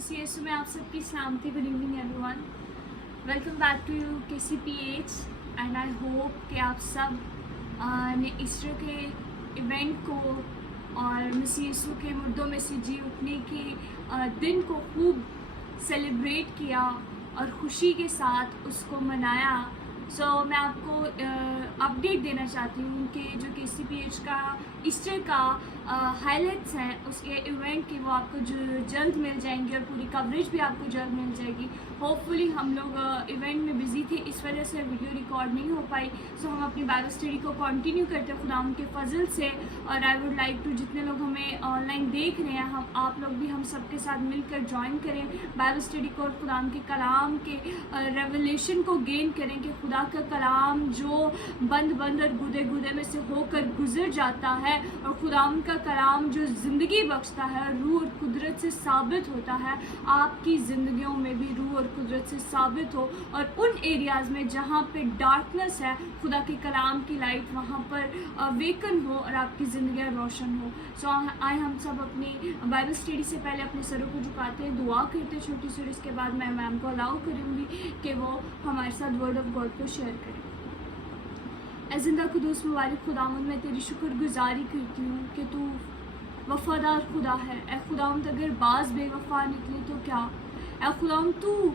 मसीह यीशु में आप सबकी सलामती। Good evening everyone, welcome back to KCPH and I hope कि आप सब ने ईस्टर के इवेंट को और मसीह यीशु के मुर्दों में से जी उठने के दिन को खूब सेलिब्रेट किया और ख़ुशी के साथ उसको मनाया। मैं आपको अपडेट देना चाहती हूँ कि जो KCPH का ईस्टर का हाइलाइट्स हैं उसके इवेंट की वो आपको जल्द मिल जाएंगी और पूरी कवरेज भी आपको जल्द मिल जाएगी। होपफुली हम लोग इवेंट में बिज़ी थे, इस वजह से वीडियो रिकॉर्ड नहीं हो पाई। हम अपनी बाइबल स्टडी को कंटिन्यू करते हैं खुदाम के फजल से। और आई वुड लाइक टू जितने लोग हमें ऑनलाइन देख रहे हैं, हम आप लोग भी हम सबके साथ मिलकर ज्वाइन करें बाइबल स्टडी को और खुदाम के कलाम के रेवलेशन को गेन करें कि खुदा का कलाम जो बंद और गुदे में से होकर गुजर जाता है और खुदाम का कलाम जो ज़िंदगी बख्शता है और रूह और कुदरत से साबित होता है, आपकी ज़िंदगियों में भी रूह और कुदरत से साबित हो। और उन एरियाज़ में जहाँ पे डार्कनेस है, खुदा के कलाम की लाइट वहाँ पर वेकन हो और आपकी ज़िंदगियाँ रोशन हो। आए हम सब अपनी बाइबल स्टडी से पहले अपने सरों को झुकाते हैं, दुआ करते हैं छोटी सी। इसके बाद मैं मैम को अलाउ करूँगी कि वो हमारे साथ वर्ड ऑफ गॉड को शेयर करें। ऐ ज़िंदा कुदूस मुबारक खुदावंद, मैं तेरी शुक्रगुजारी करती हूँ कि तू वफ़ादार खुदा है। ऐ खुदावंद, अगर बाज़ बेवफ़ा निकले तो क्या, ऐ खुदावंद तू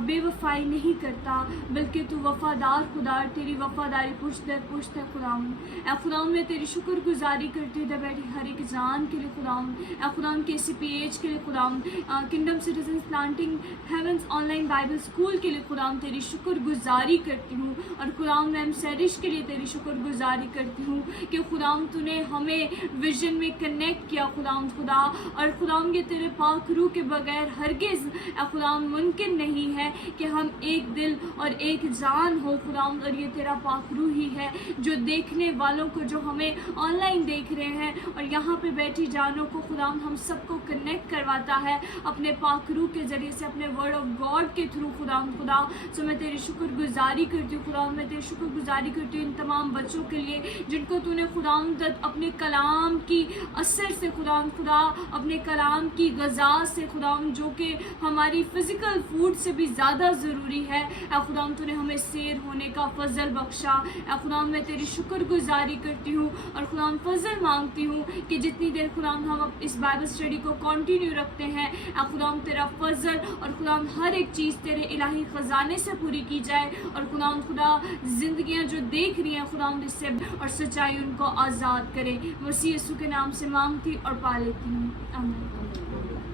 बेवफ़ाई नहीं करता बल्कि तू वफ़ादार खुदा, तेरी वफ़ादारी पुश्त दर पुश्त है खुदावंद। ऐ खुदावंद, मैं तेरी शुक्रगुजारी करती हूँ बैठी हर एक जान के लिए खुदावंद। ऐ खुदावंद, KCPH के लिए खुदावंद, kingdom citizens planting heavens online Bible school के लिए खुदावंद तेरी शुक्रगुजारी करती हूँ। और खुदावंद, मैम सैरिश के लिए तेरी शुक्रगुजारी करती हूँ कि खुदावंद तूने हमें विजन में कनेक्ट किया खुदावंद खुदा। और खुदावंद, ये तेरे पाक रूह के बगैर हरगिज़ खुदावंद मुमकिन नहीं है कि हम एक दिल और एक जान हो खुदावंद। और ये तेरा पाक रूह ही है जो देखने वालों को, जो हमें ऑनलाइन देख रहे हैं और यहाँ पे बैठी जानों को खुदावंद हम सबको कनेक्ट करवाता है अपने पाक रूह के ज़रिए से, अपने वर्ड ऑफ गॉड के थ्रू खुदावंद खुदा। मैं तेरी शुक्रगुजारी करती हूँ खुदावंद, मैं तेरी शुक्रगुजारी करती हूँ इन तमाम बच्चों के लिए जिनको तूने खुदावंद अपने कलाम की असर से खुदावंद खुदा, अपने कलाम की ग़ज़ा से खुदावंद, जो कि हमारी फ़िज़िकल फूड से भी ज़्यादा ज़रूरी है, खुदावंद तूने हमें सैर होने का फ़ज़ल बख्शा। खुदावंद, मैं तेरी शुक्रगुजारी करती हूँ और खुदावंद फ़ज़ल मांगती हूँ कि जितनी देर खुदावंद हम इस बाइबल स्टडी को कंटिन्यू रखते हैं, खुदावंद तेरा फ़ज़ल और खुदावंद हर एक चीज़ तेरे इलाही ख़जाने से पूरी की जाए। और खुदावंद खुदा, ज़िंदगियाँ जो देख रही हैं खुदावंद इससे और सच्चाई उनको आज़ाद करे। मसीह यीशु के नाम से मांगती और पा लेती हूँ, आमीन।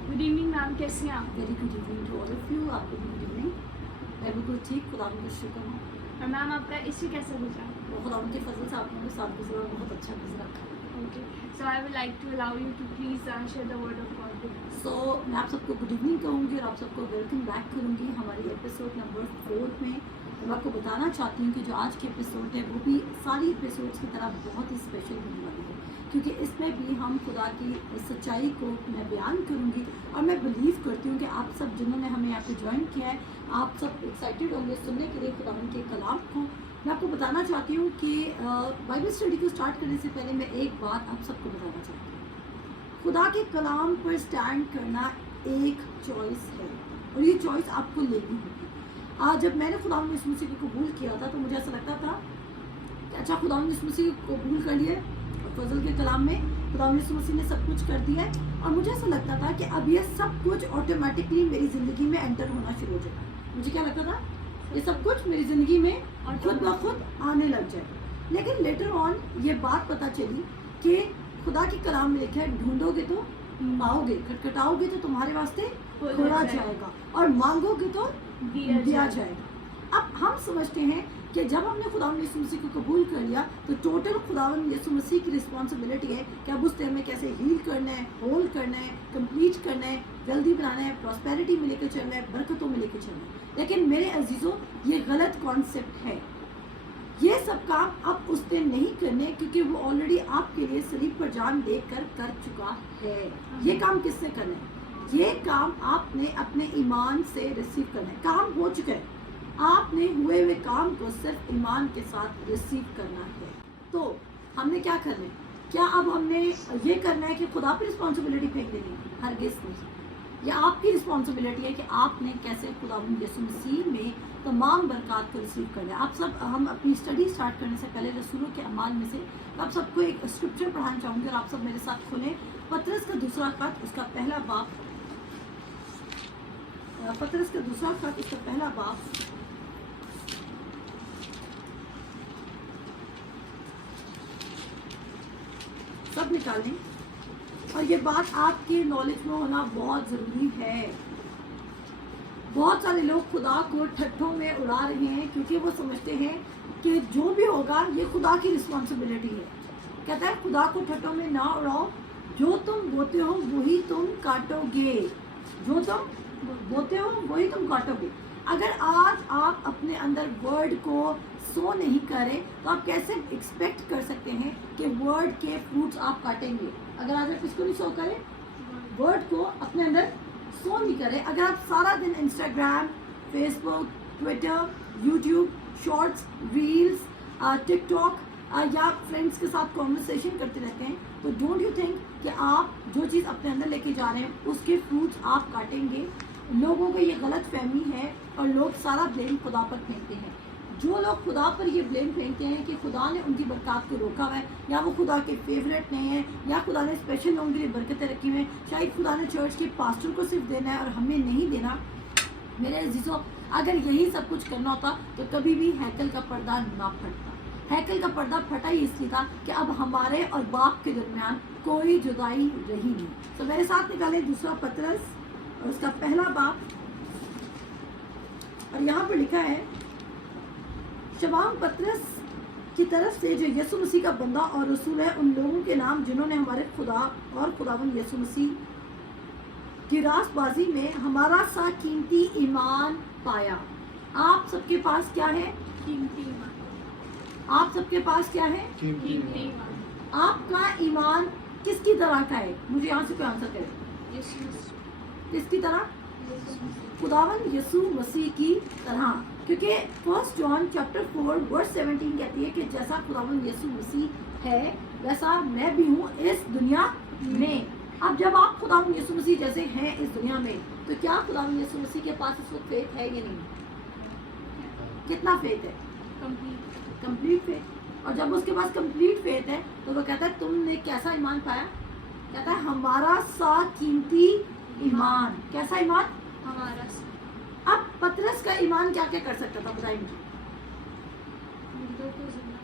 गुड इवनिंग मैम, कैसी हैं आप? Very good evening to all of you. आपको गुड इवनिंग। मैं बिल्कुल ठीक, खुदावंद का शुक्र है। और मैम आपका इससे कैसा गुजरा? वो खुदावंद के फजल से आप लोगों के साथ गुजरा, बहुत अच्छा गुजरा। Okay, so I would like to allow you to please share the word of God with us. So मैं आप सबको गुड इवनिंग कहूँगी और आप सबको वेलकम बैक करूँगी हमारी एपिसोड नंबर 4 में। मैं आपको बताना चाहती हूँ कि जो आज के एपिसोड है वो भी सारी एपिसोड्स की तरह बहुत ही स्पेशल होने वाली है, क्योंकि इसमें भी हम खुदा की सच्चाई को मैं बयान करूँगी। और मैं बिलीव करती हूँ कि आप सब जिन्होंने हमें यहाँ पे ज्वाइन किया है, आप सब एक्साइटेड होंगे सुनने के लिए खुदावंद के कलाम को। मैं आपको बताना चाहती हूँ कि बाइबल स्टडी को स्टार्ट करने से पहले मैं एक बात आप सबको बताना चाहती हूँ। खुदा के कलाम पर स्टैंड करना एक चॉइस है और ये चॉइस आपको लेनी होगी। जब मैंने खुदावंद यीशु मसीह को कबूल किया था तो मुझे ऐसा लगता था कि अच्छा, खुदावंद यीशु मसीह को कबूल कर लिए, फजल के कलाम में खुदावंद यीशु मसीह ने सब कुछ कर दिया है और मुझे ऐसा लगता था कि अब ये सब कुछ ऑटोमेटिकली मेरी ज़िंदगी में एंटर होना शुरू हो जाएगा। मुझे क्या लगता था, ये सब कुछ मेरी ज़िंदगी में खुद ब खुद आने लग जाएगा। लेकिन लेटर ऑन ये बात पता चली कि खुदा के कलाम में लिखा है, ढूंढोगे तो पाओगे, खटखटाओगे तो तुम्हारे वास्ते खोला जाएगा और मांगोगे तो दिया जाएगा। अब हम समझते हैं कि जब हमने खुदावंद यीशु मसीह को कबूल कर लिया तो टोटल खुदावंद यीशु मसीह की रिस्पॉन्सिबिलिटी है कि अब उससे हमें कैसे हील करना है, होल्ड करना है, कंप्लीट करना है, जल्दी बनाना है, प्रॉस्पेरिटी में लेकर चलना है, बरकतों में लेकर चलना है। लेकिन मेरे अजीज़ों, ये गलत कॉन्सेप्ट है। ये सब काम अब उसने नहीं करने, क्योंकि वो ऑलरेडी आपके लिए सलीब पर जान देकर कर चुका है। ये काम किससे करना है? ये काम आपने अपने ईमान से रिसीव करना है। काम हो चुका है, आपने हुए हुए काम को सिर्फ ईमान के साथ रिसीव करना है। तो हमने क्या करना है? क्या अब हमने ये करना है कि खुदा पर रिस्पॉन्सिबिलिटी फेंक देनी है? हरगिज़ नहीं। ये आपकी रिस्पॉन्सिबिलिटी है कि आपने कैसे खुदावंद यीशु मसीह में तमाम बरक़ात को रिसीव कर लिया। आप सब, हम अपनी स्टडी स्टार्ट करने से पहले रसूलों के अमाल में से आप सबको एक स्क्रिप्चर पढ़ाना चाहूँगी और आप सब मेरे साथ खोलें पतरस का दूसरा खत, उसका पहला बाब। पतरस का दूसरा खत, उसका पहला बाब। सब निकालें, और ये बात आपके नॉलेज में होना बहुत ज़रूरी है। बहुत सारे लोग खुदा को ठट्ठों में उड़ा रहे हैं क्योंकि वो समझते हैं कि जो भी होगा ये खुदा की रिस्पॉन्सिबिलिटी है। कहता है खुदा को ठट्ठों में ना उड़ाओ, जो तुम बोते हो वही तुम काटोगे, जो तुम बोते हो वही तुम काटोगे। अगर आज आप अपने अंदर वर्ड को सो नहीं करें तो आप कैसे एक्सपेक्ट कर सकते हैं कि वर्ड के फ्रूट्स आप काटेंगे? अगर आज आप इसको नहीं सो करें, वर्ड को अपने अंदर सो नहीं करें, अगर आप सारा दिन Instagram, Facebook, Twitter, YouTube, shorts, reels, TikTok या फ्रेंड्स के साथ कॉन्वर्सेशन करते रहते हैं, तो डोंट यू थिंक कि आप जो चीज़ अपने अंदर लेके जा रहे हैं उसके फ्रूट्स आप काटेंगे? लोगों को ये गलत फहमी है और लोग सारा ब्लेम खुदा पर फेंकते हैं। जो लोग खुदा पर ये ब्लेम फेंकते हैं कि खुदा ने उनकी बरक़ात को रोका हुआ है, या वो खुदा के फेवरेट नहीं है, या खुदा ने स्पेशल लोगों के लिए बरकतें रखी हुई हैं, शायद खुदा ने चर्च के पास्टर को सिर्फ देना है और हमें नहीं देना। मेरे अजीज़ों, अगर यही सब कुछ करना होता तो कभी भी हैकल का पर्दा ना फटता। हैकल का पर्दा फटा ही इसलिए था कि अब हमारे और बाप के दरमियान कोई जुदाई रही नहीं। तो मेरे साथ निकालें दूसरा पतरस और उसका पहला बाप, और यहाँ पर लिखा है, शबाम पतरस की तरफ से जो यीशु मसीह का बंदा और रसूल है, उन लोगों के नाम जिन्होंने हमारे खुदा और खुदावंद यीशु मसीह की रास्तबाजी में हमारा सा कीमती ईमान पाया। आप सबके पास क्या है? कीमती ईमान। आप सबके पास क्या है? कीमती ईमान। आपका ईमान किसकी तरह का है? मुझे यहाँ से कोई आंसर करे। यीशु मसीह। किसकी तरह? यीशु मसीह। खुदावंद यीशु मसीह की तरह, क्योंकि 1 जॉन चैप्टर 4 वर्स 17 कहती है कि जैसा खुदावंद यीशु मसीह है वैसा मैं भी हूँ इस दुनिया में। अब जब आप खुदावंद यीशु मसीह जैसे हैं इस दुनिया में, तो क्या खुदावंद यीशु मसीह के पास इस वक्त फेथ है या नहीं? कितना फेथ है? Complete faith. और जब उसके पास कंप्लीट फेथ है तो वो कहता है तुमने कैसा ईमान पाया? कहता है हमारा सा कीमती ईमान। कैसा ईमान? हमारा। अब पतरस का ईमान क्या क्या कर सकता था, बताइए मुझे। मुर्दों को जिंदा।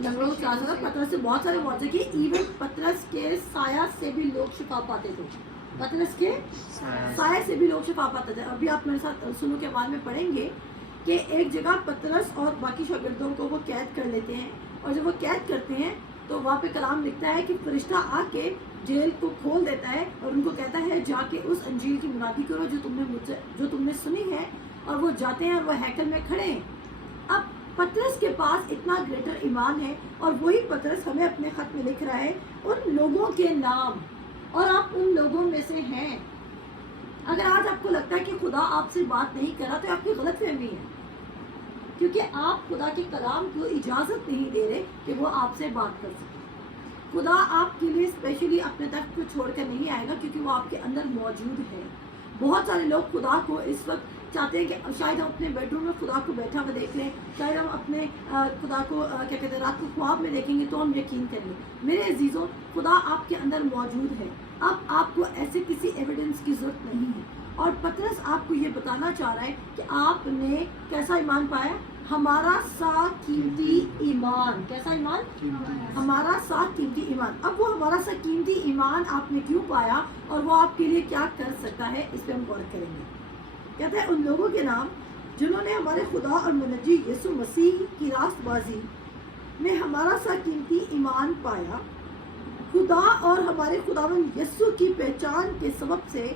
लंगड़ों को चला सकता। पतरस से बहुत सारे वादे किए, इवन पतरस के साया से भी लोग शिफा पाते थे। पतरस के साया से भी लोग शिफा पाते थे। अभी आप मेरे साथ सुनो के बारे में पढ़ेंगे कि एक जगह पतरस और बाकी शागिर्दों को वो कैद कर लेते हैं, और जब वो कैद करते हैं तो वहाँ पे कलाम लिखता है कि फरिश्ता आके जेल को खोल देता है और उनको कहता है जाके उस अंजील की मुनादी करो जो तुमने सुनी है, और वो जाते हैं और वो हैकल में खड़े हैं। अब पतरस के पास इतना ग्रेटर ईमान है, और वही पतरस हमें अपने खत में लिख रहा है उन लोगों के नाम, और आप उन लोगों में से हैं। अगर आज आपको लगता है कि खुदा आपसे बात नहीं कर रहा तो आपकी गलत फहमी है, क्योंकि आप खुदा के कलाम को इजाज़त नहीं दे रहे कि वो आपसे बात कर सके। खुदा आपके लिए स्पेशली अपने तक को छोड़कर नहीं आएगा, क्योंकि वो आपके अंदर मौजूद है। बहुत सारे लोग खुदा को इस वक्त चाहते हैं कि शायद हम अपने बेडरूम में खुदा को बैठा हुआ देख लें, शायद हम अपने खुदा को क्या कहते हैं रात को ख्वाब में देखेंगे तो हम यकीन करेंगे। मेरे अजीज़ों, खुदा आपके अंदर मौजूद है। अब आपको ऐसे किसी एविडेंस की ज़रूरत नहीं है, और पतरस आपको ये बताना चाह रहा है कि आपने कैसा ईमान पाया? हमारा सा कीमती ईमान। कैसा ईमान? हमारा सा कीमती ईमान। अब वो हमारा सा कीमती ईमान आपने क्यों पाया और वो आपके लिए क्या कर सकता है, इस पर हम गौर करेंगे। कहते हैं उन लोगों के नाम जिन्होंने हमारे खुदा और मुनज्जी यीशु मसीह की रास्तबाजी में हमारा सा कीमती ईमान पाया। खुदा और हमारे खुदावंद यीशु की पहचान के सबब से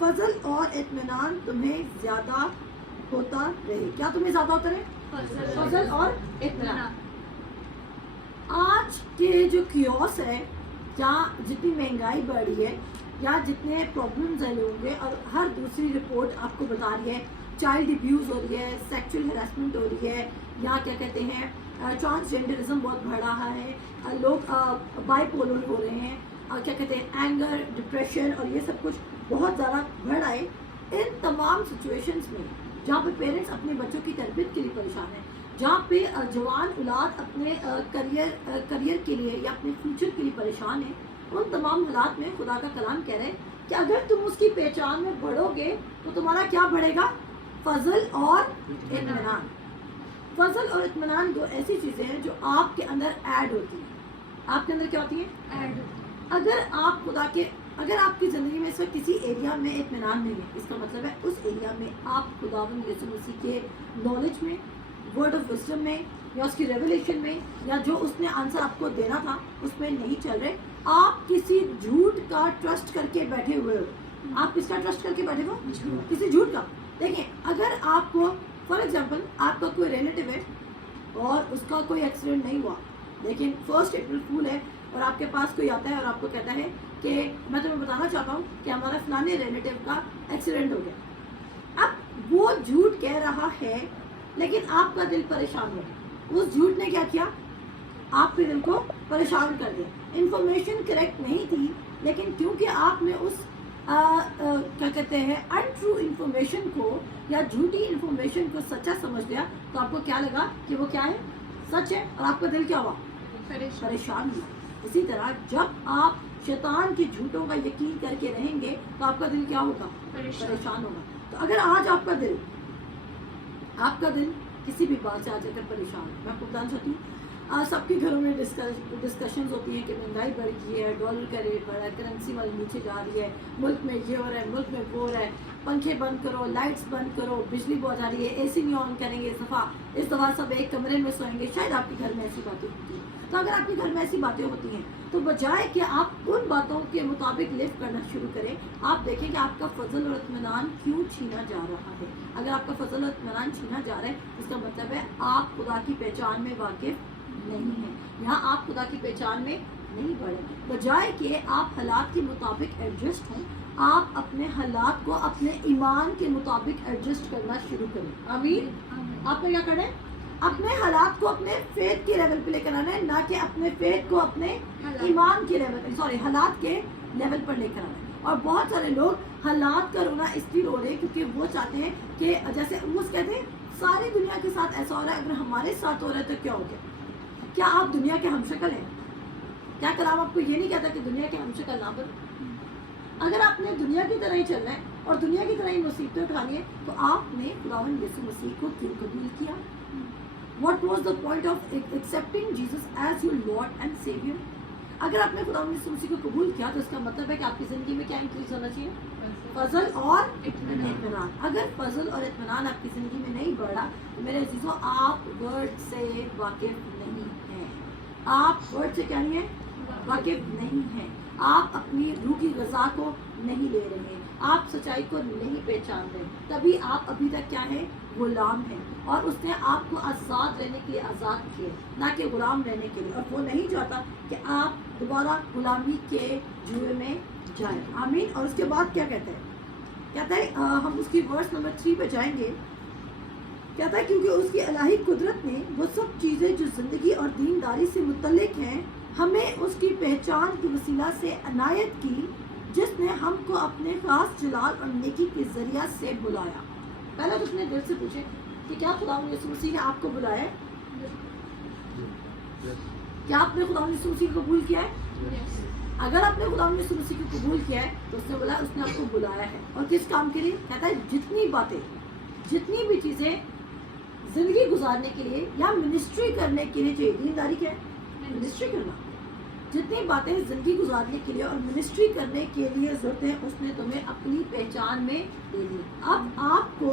फजल और इत्मीनान तुम्हें ज़्यादा होता रहे। क्या तुम्हें ज़्यादा होता रहे? फजल और इत्मीनान। आज के जो कियोस है, जहाँ जितनी महंगाई बढ़ी है या जितने प्रॉब्लम्स हैं लोगों के, और हर दूसरी रिपोर्ट आपको बता रही है चाइल्ड अब्यूज़ हो रही है, सेक्सुअल हैरेसमेंट हो रही है, या क्या कहते हैं ट्रांसजेंडरिज्म बहुत बढ़ रहा है, लोग बाइपोलर हो रहे हैं, क्या कहते हैं एंगर, डिप्रेशन और ये सब कुछ बहुत ज़्यादा बढ़ आए, इन तमाम सिचुएशंस में जहाँ पे पेरेंट्स अपने बच्चों की तरबियत के लिए परेशान हैं, जहाँ पे जवान औलाद अपने करियर के लिए या अपने फ्यूचर के लिए परेशान है, उन तमाम हालात में खुदा का कलाम कह रहे हैं कि अगर तुम उसकी पहचान में बढ़ोगे तो तुम्हारा क्या बढ़ेगा? फजल और इत्मीनान। फजल और इत्मीनान दो ऐसी चीज़ें हैं जो आपके अंदर ऐड होती हैं। आपके अंदर क्या होती है? ऐड। अगर आपकी ज़िंदगी में इस वक्त किसी एरिया में इत्मीनान नहीं है, इसका मतलब है उस एरिया में आप खुदावंद यीशु मसीह के नॉलेज में, वर्ड ऑफ विजडम में या उसकी रेवलेशन में या जो उसने आंसर आपको देना था उसमें नहीं चल रहे, आप किसी झूठ का ट्रस्ट करके बैठे हुए हो। आप किसका ट्रस्ट करके बैठे हो? किसी झूठ का। देखिए, अगर आपको फॉर एग्जांपल आपका कोई रिलेटिव है और उसका कोई एक्सीडेंट नहीं हुआ, लेकिन 1 अप्रैल फूल है और आपके पास कोई आता है और आपको कहता है कि मैं तुम्हें बताना चाहता हूँ कि हमारा फलाने रिलेटिव का एक्सीडेंट हो गया। अब वो झूठ कह रहा है लेकिन आपका दिल परेशान है। उस झूठ ने क्या किया? आपके दिल को परेशान कर दिया। इन्फॉर्मेशन करेक्ट नहीं थी, लेकिन क्योंकि आपने उस क्या कहते हैं अनट्रू इन्फॉर्मेशन को या झूठी इन्फॉर्मेशन को सच्चा समझ लिया, तो आपको क्या लगा कि वो क्या है? सच है, और आपका दिल क्या हुआ? परेशान हुआ। इसी तरह जब आप शैतान के झूठों का यकीन करके रहेंगे तो आपका दिल क्या होगा? परेशान होगा। तो अगर आज आपका दिल किसी भी बात से आज अगर परेशान है, मैं आपको बताना चाहती हूँ, सबके घरों में डिस्कशंस होती हैं कि महंगाई बढ़ गई है, डॉलर का रेट बढ़ा है, करेंसी वाली नीचे जा रही है, मुल्क में ये हो रहा है, मुल्क में वो हो रहा है, पंखे बंद करो, लाइट्स बंद करो, बिजली बहुत जा रही है, एसी नहीं ऑन करेंगे, इस दफ़ा सब एक कमरे में सोएंगे। शायद आपके घर में ऐसी बातें होती हैं। तो अगर आपके घर में ऐसी बातें होती हैं तो बजाय कि आप उन बातों के मुताबिक लिव करना शुरू करें, आप देखें कि आपका फजल और इत्मीनान क्यों छीना जा रहा है। अगर आपका फजल और इत्मीनान छीना जा रहा है, इसका मतलब है आप खुदा की पहचान में वाकिफ नहीं है। यहाँ आप खुदा की पहचान में नहीं बढ़े, बजाय कि आप हालात के मुताबिक एडजस्ट हों, आप अपने हालात को अपने ईमान के मुताबिक एडजस्ट करना शुरू करें। आमीन। आपने क्या करना है? अपने हालात को अपने फेथ के लेवल पे लेकर आना है, ना कि अपने फेथ को अपने ईमान के लेवल हालात के लेवल पर लेकर आना है। और बहुत सारे लोग हालात का रोना इसलिए रो रहे हैं क्योंकि वो चाहते हैं कि जैसे वो कहते हैं सारी दुनिया के साथ ऐसा हो रहा है, अगर हमारे साथ हो रहा है तो क्या हो गया? क्या आप दुनिया के हमशक्ल हैं? क्या कलाम आपको ये नहीं कहता कि दुनिया के हमशक्ल ना बनो? अगर आपने दुनिया की तरह ही चलना है और दुनिया की तरह ही मुसीबतें उठानी है, तो आपने खुदावंद यीशु मसीह को क्यों कबूल किया? What was the point of accepting Jesus as your Lord and Savior? अगर आपने खुदावंद यीशु मसीह को कबूल किया तो इसका मतलब है कि आपकी ज़िंदगी में क्या इंक्रीज होना चाहिए? फजल और इत्मीनान। अगर फजल और इत्मीनान आपकी ज़िंदगी में नहीं बढ़ा तो मेरे अजीज़ों, आप वर्ड से वाकिफ नहीं हैं। आप वर्ड से क्या नहीं है? वाकिफ नहीं हैं। आप अपनी रूह की ग़ज़ा को नहीं ले रहे, आप सच्चाई को नहीं पहचान रहे, तभी आप अभी तक क्या है? गुलाम हैं। और उसने आपको आज़ाद रहने के लिए आज़ाद किए, ना कि गुलाम रहने के लिए। और वो नहीं चाहता कि आप दोबारा गुलामी के जुए में जाएं। आमीन। और उसके बाद क्या कहता है? कहता है हम उसकी वर्स नंबर 3 पे जाएंगे। कहता है क्योंकि उसकी इलाही कुदरत ने वो सब चीज़ें जो ज़िंदगी और दीनदारी से मुतल्लिक हैं हमें उसकी पहचान की वसीला से अनायत की, जिसने हमको अपने खास जलाल और नेकी के ज़रिया से बुलाया। पहले तो अपने दिल से पूछे कि क्या खुदावंद यीशु मसीह ने आपको बुलाया है? क्या आपने खुदावंद यीशु मसीह को कबूल किया है? अगर आपने खुदावंद यीशु मसीह को कबूल किया है तो उसने बोला उसने आपको बुलाया है। और किस काम के लिए? कहता है जितनी बातें, जितनी भी चीज़ें ज़िंदगी गुजारने के लिए या मिनिस्ट्री करने के लिए चाहिए। दीनदारी क्या है? मिनिस्ट्री करना। जितनी बातें ज़िंदगी गुजारने के लिए और मिनिस्ट्री करने के लिए ज़रूरत है, उसने तुम्हें अपनी पहचान में दे दी। अब आपको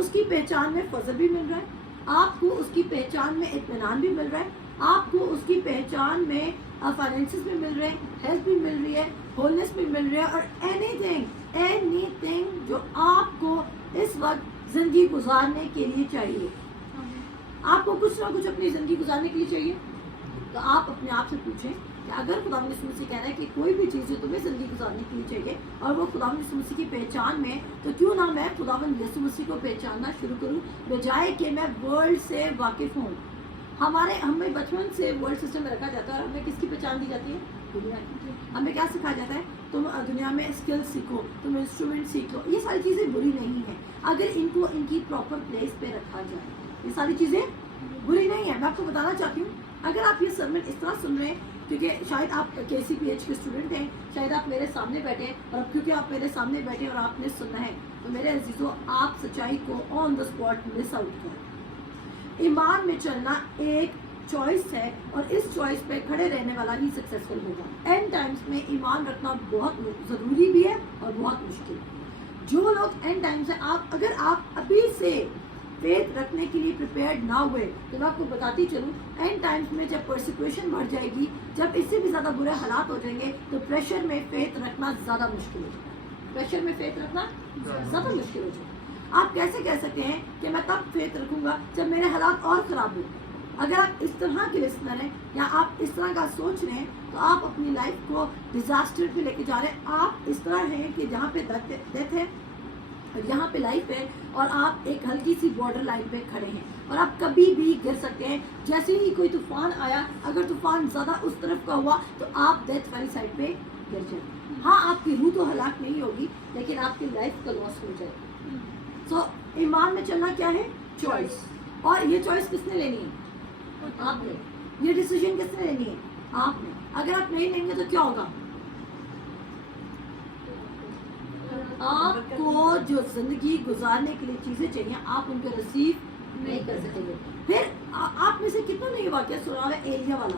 उसकी पहचान में फजल भी मिल रहा है, आपको उसकी पहचान में इत्मीनान भी मिल रहा है, आपको उसकी पहचान में फाइनेंसेस भी मिल रहे हैं, हेल्थ भी मिल रही है, होलनेस भी मिल रहा है, और एनीथिंग जो आपको इस वक्त ज़िंदगी गुजारने के लिए चाहिए। आपको कुछ ना कुछ अपनी ज़िंदगी गुजारने के लिए चाहिए। तो आप अपने आप से पूछें कि अगर खुदावंद यीशु मसीह कह रहा है कि कोई भी चीज़ जो तुम्हें ज़िंदगी गुजारने के लिए चाहिए और वो खुदावंद यीशु मसीह की पहचान में, तो क्यों ना मैं खुदावंद यीशु मसीह को पहचानना शुरू करूं, बजाय कि मैं वर्ल्ड से वाकिफ़ हूँ। हमें बचपन से वर्ल्ड सिस्टम में रखा जाता है और हमें किसकी पहचान दी जाती है? दुनिया की। हमें क्या सिखाया जाता है, तुम दुनिया में स्किल सीखो, तुम इंस्ट्रूमेंट सीख लो। ये सारी चीज़ें बुरी नहीं है अगर इनको इनकी प्रॉपर प्लेस पे रखा जाए, ये सारी चीज़ें बुरी नहीं है। मैं आपको बताना चाहती हूँ, अगर आप ये सरमन इस तरह सुन रहे हैं क्योंकि शायद आप KCPH के स्टूडेंट हैं, शायद आप मेरे सामने बैठे हैं, और अब क्योंकि आप मेरे सामने बैठे और आपने सुनना है, तो मेरे अजीजों आप सच्चाई को on the spot miss out करें। ईमान में चलना एक चॉइस है और इस चॉइस पे खड़े रहने वाला ही सक्सेसफुल होगा। एंड टाइम्स में ईमान रखना बहुत ज़रूरी भी है और बहुत मुश्किल। जो लोग एंड टाइम्स है, आप अगर आप अभी से फेथ रखने के लिए प्रिपेयर्ड ना हुए तो मैं आपको बताती चलूँ, एंड टाइम्स में जब परसिक्यूशन बढ़ जाएगी, जब इससे भी ज़्यादा बुरे हालात हो जाएंगे, तो प्रेशर में फेथ रखना ज़्यादा मुश्किल हो जाएगा। प्रेशर में फेथ रखना ज़्यादा मुश्किल हो जाएगा। आप कैसे कह सकते हैं कि मैं तब फेथ रखूँगा जब मेरे हालात और ख़राब हो? अगर आप इस तरह के लिसनर हैं या आप इस तरह का सोच रहे हैं, तो आप अपनी लाइफ को डिज़ास्टर पे लेके जा रहे हैं। आप इस तरह हैं कि जहाँ पे डेथ है और यहाँ पे लाइफ है, और आप एक हल्की सी बॉर्डर लाइन पे खड़े हैं और आप कभी भी गिर सकते हैं। जैसे ही कोई तूफान आया, अगर तूफान ज़्यादा उस तरफ का हुआ तो आप डेथ वाली साइड पे गिर जाएंगे। हाँ, आपकी रूह तो हलाक नहीं होगी, लेकिन आपकी लाइफ का लॉस हो जाएगा। सो ईमान में चलना क्या है? चॉइस। और ये चॉइस किसने लेनी है? आपने। ये डिसीजन किसने लेनी है? आपने। अगर आप नहीं लेंगे तो क्या होगा? आपको जो जिंदगी गुजारने के लिए चीजें चाहिए, आप उनको रिसीव नहीं कर सकेंगे। फिर आप में से कितनों ने ये वाक्य सुना है एलिया वाला,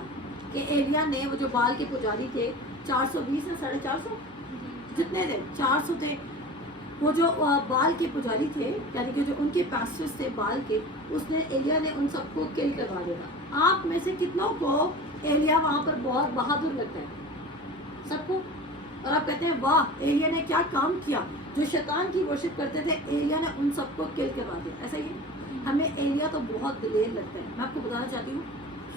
कि एलिया ने वो जो बाल के पुजारी थे, 420 या 450 जितने थे, 400 थे, वो जो बाल के पुजारी थे, यानी कि जो उनके पास्टर्स थे बाल के, उसने एलिया ने उन सबको किल करवा दिया। आप में से कितनों को एलिया वहाँ पर बहुत बहादुर लगता है? सबको। और आप कहते हैं वाह एलिया ने क्या काम किया, जो शैतान की वर्शिप करते थे एलिया ने उन सबको किल करवा दिया। ऐसा ही है, हमें एलिया तो बहुत दिलेर लगता है। मैं आपको बताना चाहती हूँ,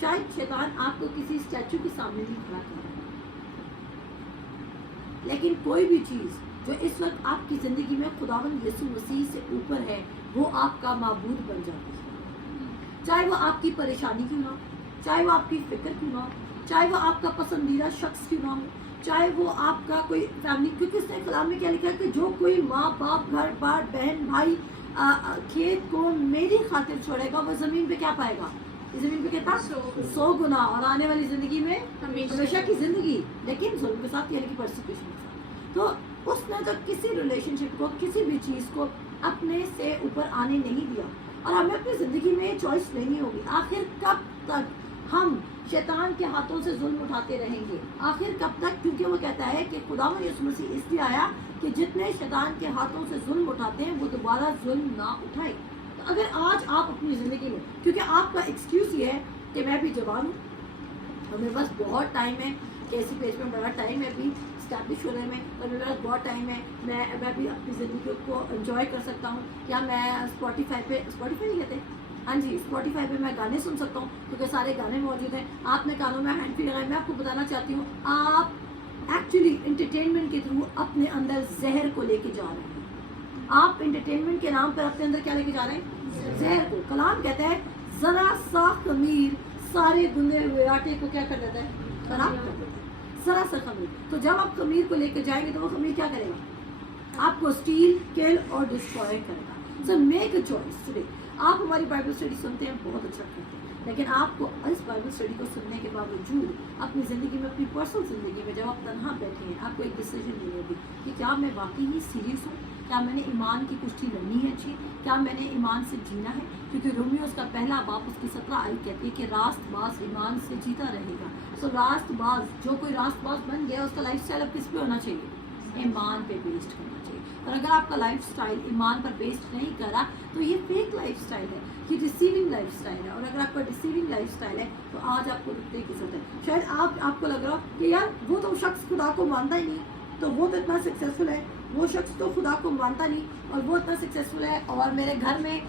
शायद शैतान आपको किसी स्टैचू के सामने नहीं खड़ा कर रहा है, लेकिन कोई भी चीज़ जो इस वक्त आपकी ज़िंदगी में खुदावंद यीशु मसीह से ऊपर है, वो आपका माबूद बन जाती है। चाहे वो आपकी परेशानी क्यों ना हो, चाहे वो आपकी फिक्र क्यों ना हो, चाहे वो आपका पसंदीदा शख्स क्यों ना हो, चाहे वो आपका कोई फैमिली, क्योंकि उसने कलाम में क्या लिखा है कि जो कोई माँ बाप घर बार बहन भाई खेत को मेरी खातिर छोड़ेगा, वो ज़मीन पे क्या पाएगा? ज़मीन पे कहता 100 गुना, और आने वाली ज़िंदगी में हमेशा की ज़िंदगी, लेकिन जुल्म के साथ, यानी कि परसिक्यूशन के साथ। तो उसने तो किसी रिलेशनशिप को, किसी भी चीज़ को अपने से ऊपर आने नहीं दिया। और हमें अपनी ज़िंदगी में चॉइस लेनी होगी। आखिर कब तक हम शैतान के हाथों से जुल्म उठाते रहेंगे? आखिर कब तक? क्योंकि वो कहता है कि खुदावंद यीशु मसीह इसलिए आया कि जितने शैतान के हाथों से जुल्म उठाते हैं वो दोबारा जुल्म ना उठाए। तो अगर आज आप अपनी ज़िंदगी में, क्योंकि आपका एक्सक्यूज़ ये है कि मैं भी जवान हूँ और मेरे पास बहुत टाइम है, KCPH में बड़ा टाइम है अभी स्टैब्लिश होने में, और मेरे पास बहुत टाइम है, मैं भी अपनी ज़िंदगी को एंजॉय कर सकता हूँ, या मैं स्पॉटिफाई नहीं कहते, हाँ जी, स्पॉटिफाई पे मैं गाने सुन सकता हूँ क्योंकि सारे गाने मौजूद हैं। आपने कानों में हैंड फ्री लगाए। मैं आपको बताना चाहती हूँ, आप एक्चुअली इंटरटेनमेंट के थ्रू अपने अंदर जहर को लेके जा रहे हैं। आप इंटरटेनमेंट के नाम पर अपने अंदर क्या लेके जा रहे हैं? जहर को। कलाम कहता है ज़रा सा खमीर सारे गुंदे हुए आटे को क्या कर देता है? खराब कर देता है। ज़रा सा खमीर। तो जब आप खमीर को लेके जाएंगे तो वो खमीर क्या करेगा? आपको स्टील, किल और डिस्ट्रॉय करेगा। So make a choice today. आप हमारी बाइबल स्टडी सुनते हैं, बहुत अच्छा करते हैं, लेकिन आपको इस बाइबल स्टडी को सुनने के बावजूद अपनी ज़िंदगी में, अपनी पर्सनल ज़िंदगी में जब आप तन्हा बैठे हैं, आपको एक डिसीजन लेनी होगी कि क्या मैं वाकई ही सीरियस हूँ, क्या मैंने ईमान की कुश्ती लड़नी है अच्छी, क्या मैंने ईमान से जीना है। क्योंकि रोमियो उसका पहला बाप उसकी 17 आयत कहती है कि रास्तबाज ईमान से जीता रहेगा। सो रास्तबाज, जो कोई रास्तबाज बन गया, उसका लाइफ स्टाइल अब किस पे होना चाहिए? ईमान पे बेस्ड करना चाहिए। और अगर आपका लाइफ स्टाइल ईमान पर बेस्ड नहीं करा तो ये फेक लाइफ स्टाइल है, ये डिसीविंग लाइफ स्टाइल है। और अगर आपका डिसीविंग लाइफ स्टाइल है तो आज आपको रुकने की जरूरत है। शायद आपको लग रहा हो कि यार वो तो शख्स खुदा को मानता ही नहीं, तो वो तो इतना सक्सेसफुल है, वो शख्स तो खुदा को मानता नहीं और वो इतना सक्सेसफुल है, और मेरे घर में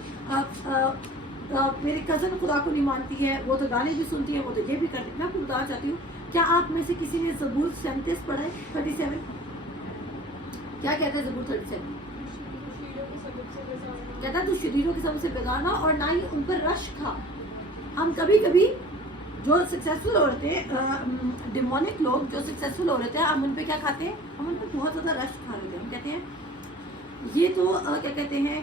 मेरी कज़न खुदा को नहीं मानती है, वो तो गाने भी सुनती है, वो तो ये भी करती है। मैं आपको बताना चाहती हूँ, क्या आप में से किसी ने ज़बूर 37 पढ़ा है? 37 क्या कहता है ज़बूर 37? कहता है तू शरीरों के सबसे बेगाना और ना ही उन पर रश खा। हम कभी कभी जो सक्सेसफुल हो रहे थे, डिमोनिक लोग जो सक्सेसफुल हो रहे थे, हम उन पे क्या खाते हैं, हम उन पे बहुत ज़्यादा रश खा रहे थे। हम कहते हैं ये तो क्या कहते हैं,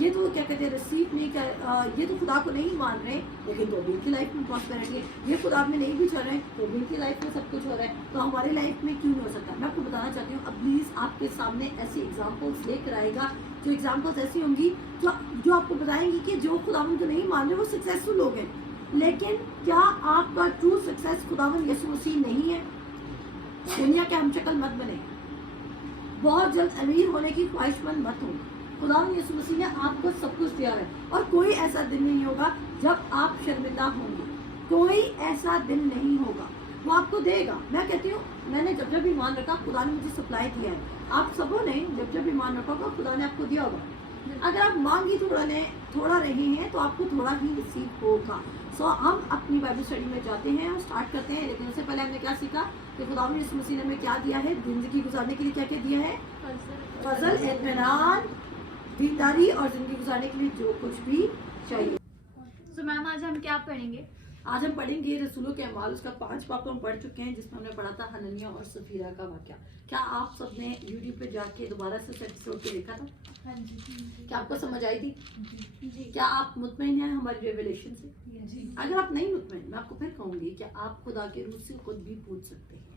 ये तो क्या कहते हैं रिसीव नहीं कर, ये तो खुदा को नहीं मान रहे, लेकिन तो भी इनकी लाइफ में प्रॉस्पेरिटी है, ये खुदा में नहीं भी चल रहे हैं तो भी इनकी लाइफ में सब कुछ हो रहा है, तो हमारी लाइफ में क्यों नहीं हो सकता। मैं आपको बताना चाहती हूँ, अब प्लीज़ आपके सामने ऐसी एग्जाम्पल्स लेकर आएगा, जो एग्जाम्पल्स ऐसी होंगी जो आपको बताएंगी कि जो खुदावन को नहीं मान रहे वो सक्सेसफुल लोग हैं, लेकिन क्या आपका ट्रू सक्सेस खुदावन यीशु मसीह नहीं है। दुनिया के हम शक्ल मत बने, बहुत जल्द अमीर होने की ख्वाहिशमंद मत हो। खुदावन यीशु मसीह ने आपको सब कुछ दिया है, और कोई ऐसा दिन नहीं होगा जब आप शर्मिंदा होंगे, कोई ऐसा दिन नहीं होगा, वो आपको देगा। मैं कहती हूँ, मैंने जब जब ईमान रखा खुदा ने मुझे सप्लाई किया है, आप सबों ने जब जब ईमान रखा होगा खुदा ने आपको दिया होगा। अगर आप मांगी थोड़ा रहे हैं तो आपको थोड़ा ही रिसीव होगा। सो हम अपनी बाइबल स्टडी में जाते हैं और स्टार्ट करते हैं, लेकिन उससे पहले हमने क्या सीखा कि खुदावन यीशु मसीह ने हमें क्या दिया है, जिंदगी गुजारने के लिए क्या क्या दिया है, फजल, इत्मीनान, दीनदारी और जिंदगी गुजारने के लिए जो कुछ भी चाहिए। तो मैम आज हम क्या पढ़ेंगे? आज हम पढ़ेंगे रसूलों के अमाल, उसका 5 बाब हम पढ़ चुके हैं, जिसमें हमने पढ़ा था हनन्याह और सफीरा का वाकया। क्या आप सबने यूट्यूब पे जाके दोबारा से एपिसोड पे देखा था? हाँ जी। क्या आपको समझ आई थी? जी। क्या आप मुतमईन हैं हमारी रेवलेशन से? जी। अगर आप नहीं मुतमईन, मैं आपको फिर कहूंगी कि आप खुदा के रूह से खुद भी पूछ सकते हैं।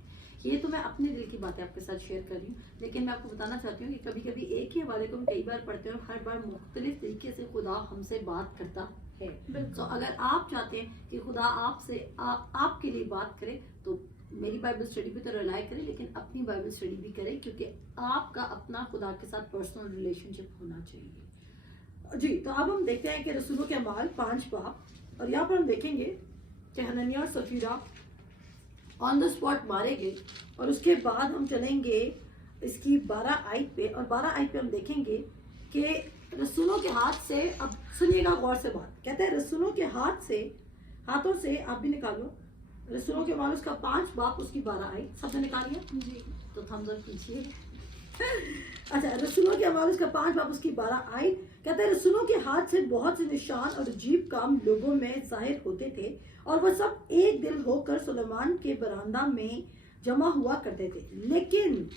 ये तो मैं अपने दिल की बातें आपके साथ शेयर कर रही हूँ, लेकिन मैं आपको बताना चाहती हूँ कि कभी कभी एक ही हवाले को हम कई बार पढ़ते हैं और हर बार मुख्तलिफ तरीके से खुदा हमसे बात करता है। तो अगर आप चाहते हैं कि खुदा आपसे आपके लिए बात करे, तो मेरी बाइबल स्टडी पे तो रिलाई करें, लेकिन अपनी बाइबल स्टडी भी करें, क्योंकि आपका अपना खुदा के साथ पर्सनल रिलेशनशिप होना चाहिए। जी, तो अब हम देखते हैं कि रसूलों के अमाल 5 बाब, और यहाँ पर हम देखेंगे कि हनन्याह और सफीरा ऑन द स्पॉट मारे गए, और उसके बाद हम चलेंगे इसकी 12 आयत पे, और 12 आयत पे हम देखेंगे कि रसूलों के हाथ से, अब सुनिएगा गौर से बात, कहते हैं रसूलों के हाथों से, आप भी निकालो रसूलों के अमाल उसका 5 बाब उसकी 12 आयत, सबने निकालिए जी। तो थम्स अप कीजिए। अच्छा, रसूलों के अमाल उसका 5 बाब उसकी 12 आयत, कहते हैं रसूलों के हाथ से बहुत से निशान और अजीब काम लोगों में जाहिर होते थे, और वह सब एक दिल होकर सुलेमान के बरामदा में जमा हुआ करते थे, लेकिन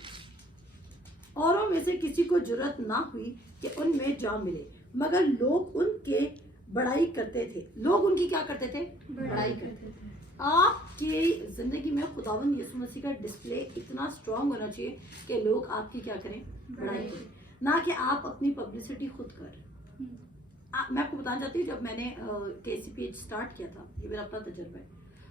औरों में से किसी को जुर्रत ना हुई कि उनमें जा मिले, मगर लोग उनके बड़ाई करते थे। लोग उनकी क्या करते थे? बड़ाई करते थे। आपकी जिंदगी में खुदावन यीशु मसीह का डिस्प्ले इतना स्ट्रांग होना चाहिए कि लोग आपकी क्या करें? बड़ाई करें, ना कि आप अपनी पब्लिसिटी खुद करें। मैं आपको बताना चाहती हूँ, जब मैंने KCPH स्टार्ट किया था, ये मेरा अपना तजर्बा है,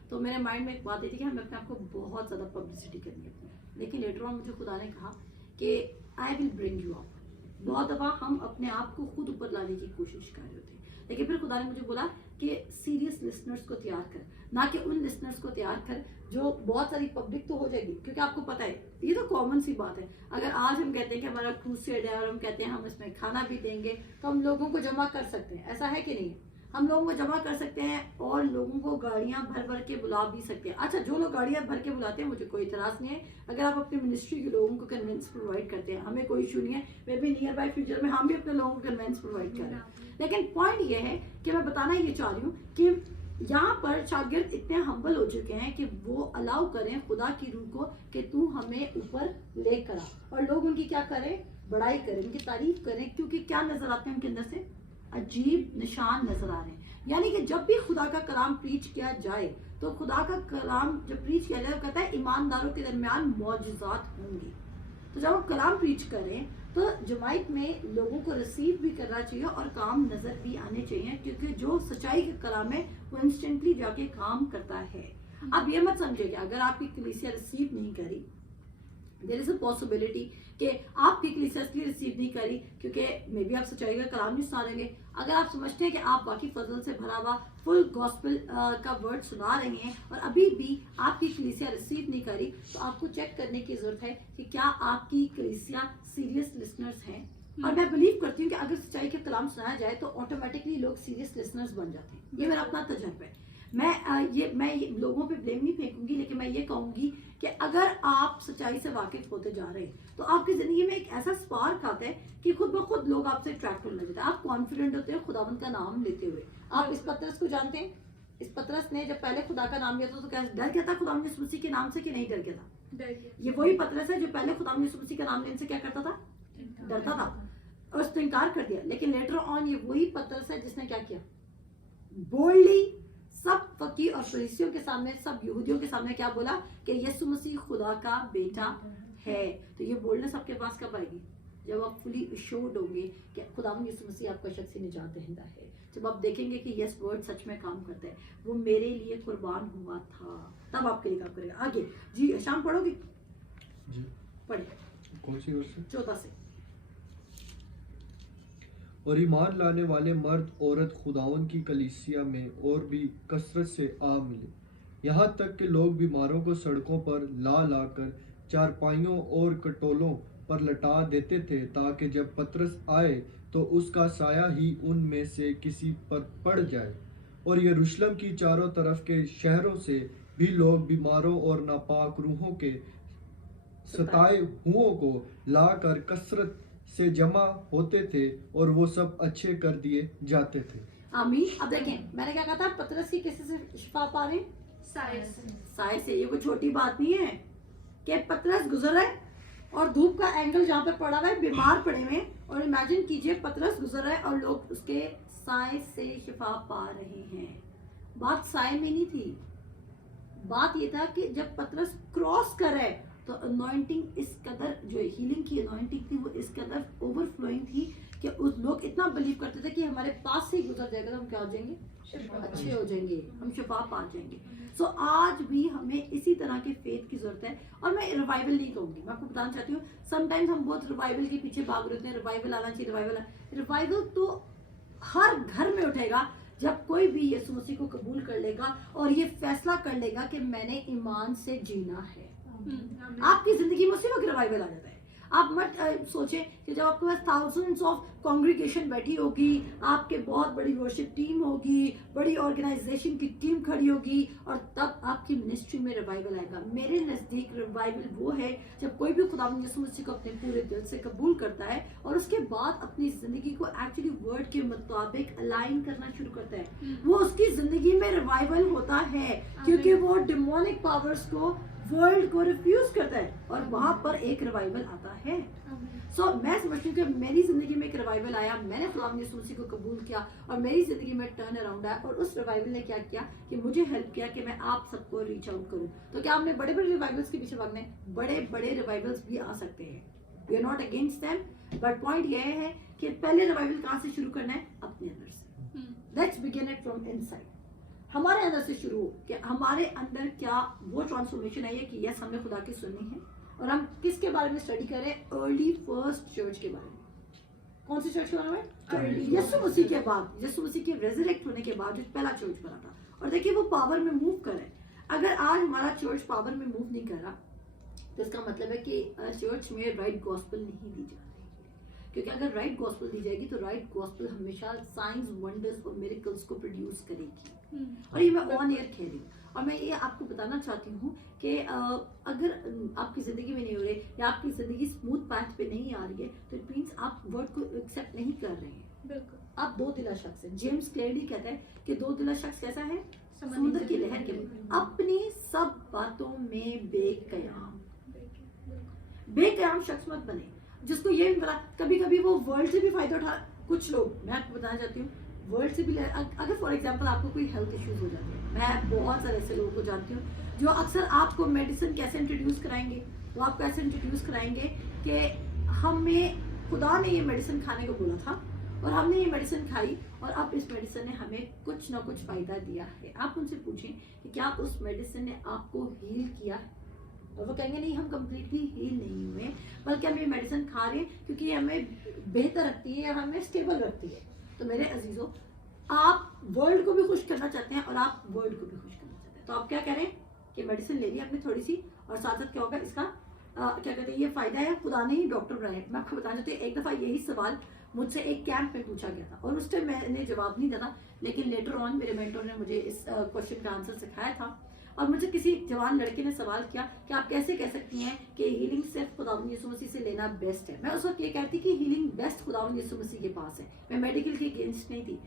तो मेरे माइंड में एक बात आई थी कि हमें अपने आप को बहुत ज़्यादा पब्लिसिटी करनी है अपनी, लेकिन लेटर ऑन मुझे खुदा ने कहा कि I will bring you up. बहुत दफ़ा हम अपने आप को खुद ऊपर लाने की कोशिश कर रहे होते हैं, लेकिन फिर खुदा ने मुझे बोला कि सीरियस लिसनर्स को तैयार कर, ना कि उन लिसनर्स को तैयार कर जो बहुत सारी पब्लिक तो हो जाएगी, क्योंकि आपको पता है ये तो कॉमन सी बात है। अगर आज हम कहते हैं कि हमारा क्रूसेड है और हम कहते हैं हम इसमें खाना भी देंगे, तो हम लोगों को जमा कर सकते हैं, ऐसा है कि नहीं? हम लोगों को जमा कर सकते हैं और लोगों को गाड़ियां भर भर के बुला भी सकते हैं। अच्छा, जो लोग गाड़ियां भर के बुलाते हैं मुझे कोई इतराज़ नहीं है, अगर आप अपनी मिनिस्ट्री के लोगों को कन्वेंस प्रोवाइड करते हैं, हमें कोई इशू नहीं है। May be near by future में हम भी अपने लोगों को कन्वेंस प्रोवाइड कर रहे हैं, लेकिन पॉइंट ये है कि मैं बताना ये चाह रही हूँ कि यहाँ पर शागिर्द इतने हम्बल हो चुके हैं कि वो अलाउ करें खुदा की रूह को कि तू हमें ऊपर लेकर आ, और लोग उनकी क्या करें? बड़ाई करें, उनकी तारीफ करें, क्योंकि क्या नजर आते हैं उनके अंदर से? अजीब निशान नजर आ रहे हैं। यानी कि जब भी खुदा का कलाम प्रीच किया जाए, तो खुदा का कलाम जब प्रीच किया जाए, कहता है ईमानदारों के दरमियान मौजूजात होंगे। तो जब हम कलाम प्रीच करें तो जमाइत में लोगों को रिसीव भी करना चाहिए और काम नजर भी आने चाहिए, क्योंकि जो सच्चाई का कलाम है वो इंस्टेंटली जाके काम करता है। अब ये मत समझिए कि अगर आपकी कलीसिया रिसीव नहीं करी, देयर इज अ पॉसिबिलिटी कि आपकी कलीसिया इसलिए रिसीव नहीं करी क्योंकि मे बी आप सच्चाई का कलाम नहीं सुना देंगे। अगर आप समझते हैं कि आप बाकी फजल से भरा हुआ फुल गॉस्पेल का वर्ड सुना रहे हैं और अभी भी आपकी कलीसिया रिसीव नहीं करी, तो आपको चेक करने की जरूरत है कि क्या आपकी कलीसिया सीरियस लिसनर्स हैं। और मैं बिलीव करती हूँ कि अगर सच्चाई का कलाम सुनाया जाए तो ऑटोमेटिकली लोग सीरियस लिसनर्स बन जाते हैं। ये मेरा अपना तजर्बा है। मैं ये लोगों पे ब्लेम नहीं फेंकूंगी, लेकिन मैं ये कहूंगी कि अगर आप सच्चाई से वाकिफ होते जा रहे हैं तो आपकी जिंदगी में एक ऐसा स्पार्क आता है कि खुद ब खुद लोग आपसे अट्रैक्ट होने लगते हैं। आप कॉन्फिडेंट होते हैं खुदावंद का नाम लेते हुए। आप इस पतरस को जानते हैं? इस पतरस ने जब पहले खुदा का नाम लिया था तो क्या डर गया था खुदा यीशु मसीह के नाम से कि नहीं डर गया था? ये वही पतरस है जो पहले खुदा यीशु मसीह का नाम लेने से क्या करता था? डरता था और उसने इनकार कर दिया। लेकिन लेटर ऑन ये वही पतरस है जिसने क्या किया? बोल्डली सब फकीर और फरीसियों के सामने, सब यहूदियों के सामने क्या बोला कि यीशु मसीह खुदा का बेटा है। तो ये बोलने सबके पास कब आएगी? जब आप फुली एश्योर्ड होंगे कि खुदावंद यीशु मसीह आपका शख्सी निजात दहिंदा है, जब आप देखेंगे कि यस वर्ड सच में काम करता है, वो मेरे लिए कुर्बान हुआ था, तब आपके लिए काम करेगा। आगे जी शाम पढ़ोगे? जी पढ़े। कौन सी वर्ष? 14 से। और ईमान लाने वाले मर्द औरत खुदावन की कलीसिया में और भी कसरत से आ मिले, यहाँ तक कि लोग बीमारों को सड़कों पर ला कर चारपाइयों और कटोलों पर लटा देते थे, ताकि जब पतरस आए तो उसका साया ही उनमें से किसी पर पड़ जाए। और यरूशलेम की चारों तरफ के शहरों से भी लोग बीमारों और नापाक रूहों के सताए हुओं को लाकर कसरत से जमा होते थे और वो सब अच्छे कर दिए जाते थे। आमीन। अब देखें मैंने क्या कहा था, पतरस की किसी से शिफा पा रहे? साय से। ये कोई छोटी बात नहीं है कि पतरस गुजर रहा है और धूप का एंगल जहाँ पे पड़ा हुआ है, बीमार पड़े हुए, और इमेजिन कीजिए पतरस गुजर रहा है और लोग उसके साय से शिफा पा रहे हैं। बात साय में नहीं थी, बात ये था कि जब पतरस क्रॉस कर रहा है तो अनॉइंटिंग इस कदर, जो हीलिंग की अनॉइंटिंग थी वो इस कदर ओवरफ्लोइंग थी कि उस लोग इतना बिलीव करते थे कि हमारे पास से ही गुजर जाएगा तो हम क्या हो जाएंगे? अच्छे हो जाएंगे, हम शिफा पा जाएंगे। सो आज भी हमें इसी तरह के फेथ की जरूरत है। और मैं रिवाइवल नहीं कहूंगी, मैं आपको बताना चाहती हूँ, समटाइम्स हम बहुत रिवाइवल के पीछे भाग रहे होते हैं, रिवाइवल आना चाहिए, रिवाइवल तो हर घर में उठेगा जब कोई भी यीशु मसीह को कबूल कर लेगा और ये फैसला कर लेगा कि मैंने ईमान से जीना है। आपकी जिंदगी में उसी वक्त रिवाइवल आ जाता है। आप मत सोचें कि जब आपके पास थाउजेंड्स ऑफ कांग्रीगेशन बैठी होगी, आपके बहुत बड़ी वर्शिप टीम होगी, बड़ी ऑर्गेनाइजेशन की टीम खड़ी होगी, और तब आपकी मिनिस्ट्री में रिवाइवल आएगा। मेरे नज़दीक रिवाइवल वो है जब कोई भी खुदावंद यीशु मसीह को अपने पूरे दिल से कबूल करता है और उसके बाद अपनी जिंदगी को एक्चुअली वर्ड के मुताबिक अलाइन करना शुरू करता है। वो उसकी जिंदगी में रिवाइवल होता है क्योंकि वो डिमोनिक पावर्स को, वर्ल्ड को रिफ्यूज करता है और वहां पर एक रिवाइवल आता है। सो मैं समझती हूँ कि मेरी जिंदगी में एक रिवाइवल आया, मैंने खुदावंद यीशु मसीह को कबूल किया और मेरी जिंदगी में टर्न अराउंड आया, और उस रिवाइवल ने क्या किया कि मुझे हेल्प किया कि मैं आप सबको रीच आउट करूँ। तो क्या हमने बड़े बड़े रिवाइवल्स के पीछे भागना है? बड़े बड़े रिवाइवल्स भी आ सकते हैं, we are not against them, but point ये है कि पहले रिवाइवल कहाँ से शुरू करना है? अपने अंदर से। Let's begin it from inside. हमारे अंदर से शुरू हो कि हमारे अंदर क्या वो ट्रांसफॉर्मेशन आई है कि यस हमने खुदा की सुननी है। और हम किसके बारे में स्टडी करें? अर्ली फर्स्ट चर्च के बारे में। कौन सी चर्च के बारे में? यीशु मसीह के बाद, यीशु मसीह के रेजरेक्ट होने के बाद जो पहला चर्च बना था। और देखिए वो पावर में मूव कर रहा है। अगर आज हमारा चर्च पावर में मूव नहीं कर रहा तो इसका मतलब है कि चर्च में राइट गॉस्पेल नहीं दी जा रही है। क्योंकि अगर राइट गॉस्पेल दी जाएगी तो राइट गॉस्पेल हमेशा साइंस, वंडर्स और मिरेकल्स को प्रोड्यूस करेगी। और ये मैं ऑन एयर कह रही हूँ। और मैं ये आपको बताना चाहती हूँ कि अगर आपकी ज़िंदगी में नहीं हो रही या आपकी ज़िंदगी स्मूथ पैथ पे नहीं आ रही है तो इट मीन्स आप वर्ड को एक्सेप्ट नहीं कर रहे हैं। बिल्कुल, आप दो दिला शख्स है। जेम्स क्लियरली कहता है कि दो दिला शख्स कैसा है? समुद्र की लहर के लिए अपनी सब बातों में बेकयाम शख्स मत बने, जिसको ये भी पता कभी कभी वो वर्ल्ड से भी फायदा उठा। कुछ लोग, मैं आपको बताना चाहती हूँ, वर्ल्ड से भी अगर फॉर एग्जांपल आपको कोई हेल्थ इश्यूज हो जाते हैं, मैं बहुत सारे ऐसे लोगों को जानती हूँ जो अक्सर आपको मेडिसिन कैसे इंट्रोड्यूस कराएंगे, वो आपको ऐसे इंट्रोड्यूस कराएंगे कि हमें खुदा ने ये मेडिसिन खाने को बोला था और हमने ये मेडिसिन खाई और अब इस मेडिसिन ने हमें कुछ ना कुछ फायदा दिया है। आप उनसे पूछें कि क्या उस मेडिसिन ने आपको हील किया है, और वो कहेंगे नहीं हम कम्प्लीटली हील नहीं हुए, बल्कि हम ये मेडिसिन खा रहे हैं क्योंकि ये हमें बेहतर रखती है या हमें स्टेबल रखती है। तो मेरे अजीजों, आप वर्ल्ड को भी खुश करना चाहते हैं और आप वर्ल्ड को भी खुश करना चाहते हैं, तो आप क्या करें कि मेडिसिन ले ली आपने थोड़ी सी, और साथ साथ क्या होगा इसका क्या कहते हैं, ये फायदा है, खुदा ने ही डॉक्टर बनाए। मैं आपको बताना चाहती हूँ, एक दफ़ा यही सवाल मुझसे एक कैंप में पूछा गया था और उस टाइम मैंने जवाब नहीं दिया था, लेकिन लेटर ऑन मेरे मेंटर ने मुझे इस क्वेश्चन का आंसर सिखाया था। और मुझे किसी जवान लड़के ने सवाल किया कि आप कैसे कह सकती हैं कि हीलिंग सिर्फ खुदावंद यीशु मसीह से लेना बेस्ट है। मैं उस वक्त ये कहती कि हीलिंग बेस्ट खुदावंद यीशु मसीह के पास है, मैं मेडिकल के अगेंस्ट नहीं थी।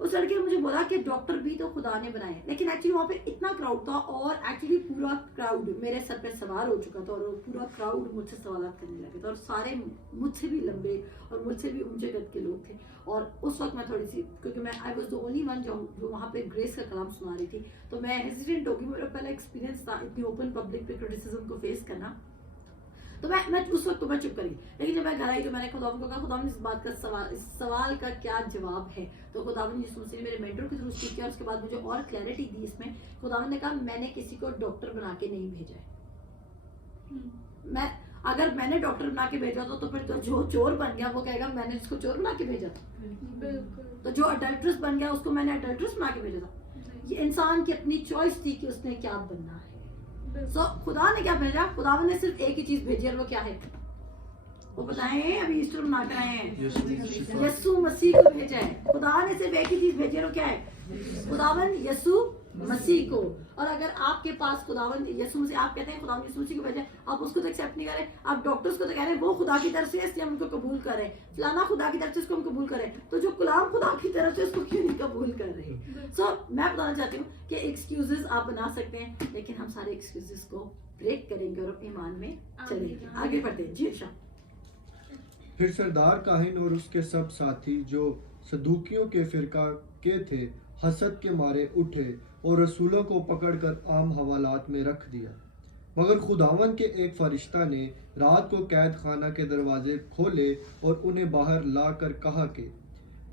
उस लड़के ने मुझे बोला कि डॉक्टर भी तो खुदा ने बनाए हैं, लेकिन एक्चुअली वहाँ पे इतना क्राउड था और एक्चुअली पूरा क्राउड मेरे सर पे सवार हो चुका था और पूरा क्राउड मुझसे सवाल करने लगे थे और सारे मुझसे भी लंबे और मुझसे भी ऊंचे कद के लोग थे। और उस वक्त मैं थोड़ी सी, क्योंकि मैं I was the only one जो वहाँ पे ग्रेस का कलाम सुना रही थी, तो मैं हेजिटेंट होगी, मेरा पहला एक्सपीरियंस था इतनी ओपन पब्लिक पे क्रिटिसिज्म को फेस करना। तो मैं उस वक्त तो मैं चुप करी, लेकिन जब मैं घर आई तो मैंने खुदा को कहा, खुदा इस बात का इस सवाल का क्या जवाब है। तो खुदा ने यीशु मसीह ने मेरे मेंटर के थ्रू स्पीक किया और उसके बाद मुझे और क्लैरिटी दी इसमें। खुदा ने कहा मैंने किसी को डॉक्टर बना के नहीं भेजा है। अगर मैंने डॉक्टर बना के भेजा तो फिर तो जो चोर बन गया वो कहेगा मैंने उसको चोर बना के भेजा था। बिल्कुल। तो जो अडल्ट्रेस बन गया उसको मैंने अडल्ट्रेस बना के भेजा था। ये इंसान की अपनी चॉइस थी कि उसने क्या बनना है। So, खुदा ने क्या भेजा? खुदा ने सिर्फ एक ही चीज भेजी और वो क्या है? वो बताएं, अभी ईस्टर मना कर आए हैं, यीशु मसीह को भेजा है। खुदा ने सिर्फ एक ही चीज भेजी और वो क्या है? खुदावन यीशु मसीह को। और अगर आपके पास खुदावन यीशु मसीह, आप कहते हैं खुदावन यीशु मसीह को भेजा, आप उसको तो एक्सेप्ट नहीं करें, आप डॉक्टर्स को तो कह रहे हैं वो खुदा की तरफ से है इसलिए हम उनको कबूल कर रहे हैं, फलाना खुदा की तरफ से इसको हम कबूल कर रहे हैं, तो जो गुलाम खुदा की तरफ से उसको क्यों नहीं कबूल कर रहे? मैं बताना चाहती हूँ कि एक्सक्यूजेस आप बना सकते हैं, लेकिन हम सारे एक्सक्यूजेस को ब्रेक करेंगे और ईमान में चलेंगे। आगे बढ़ते हैं जी। अच्छा, फिर सरदार काहिन और उसके सब साथी जो सदूकियों के फिरका के थे हसद के मारे उठे और रसूलों को पकड़कर आम हवालात में रख दिया। मगर खुदावन के एक फरिश्ता ने रात को कैद खाना के दरवाजे खोले और उन्हें बाहर लाकर कहा कि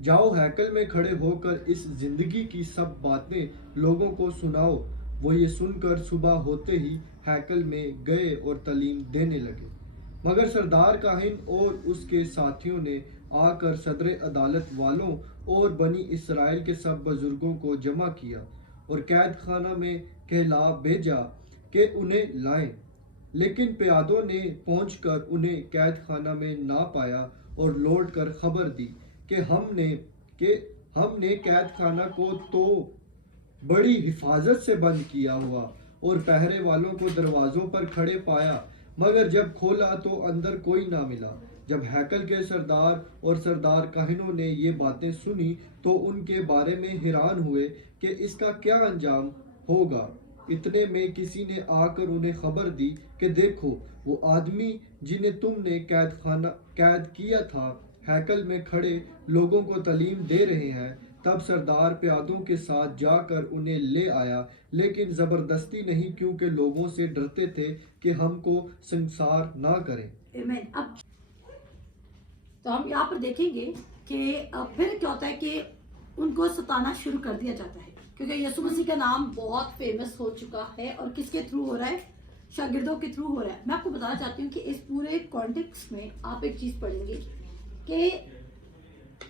जाओ हैकल में खड़े होकर इस जिंदगी की सब बातें लोगों को सुनाओ। वो ये सुनकर सुबह होते ही हैकल में गए और तालीम देने लगे। मगर सरदार काहिन और उसके साथियों ने आकर सदर अदालत वालों और बनी इसराइल के सब बुजुर्गों को जमा किया और कैद खाना में कहला भेजा कि उन्हें लाएं। लेकिन प्यादों ने पहुंचकर उन्हें कैद खाना में ना पाया और लौट कर खबर दी कि हमने कैद खाना को तो बड़ी हिफाजत से बंद किया हुआ और पहरे वालों को दरवाजों पर खड़े पाया, मगर जब खोला तो अंदर कोई ना मिला। जब हैकल के सरदार और सरदार काहिनों ने ये बातें सुनी तो उनके बारे में हैरान हुए कि इसका क्या अंजाम होगा। इतने में किसी ने आकर उन्हें खबर दी कि देखो वो आदमी जिन्हें तुमने कैद किया था हैकल में खड़े लोगों को तालीम दे रहे हैं। तब सरदार प्यादों के साथ जाकर उन्हें ले आया, लेकिन जबरदस्ती नहीं, क्योंकि लोगों से डरते थे कि हमको संसार ना करें। अब तो हम यहाँ पर देखेंगे कि फिर क्या होता है कि उनको सताना शुरू कर दिया जाता है, क्योंकि यीशु मसीह का नाम बहुत फेमस हो चुका है। और किसके थ्रू हो रहा है? शागिर्दों के थ्रू हो रहा है। मैं आपको बताना चाहती हूँ कि इस पूरे कॉन्टेक्स्ट में आप एक चीज पढ़ेंगे कि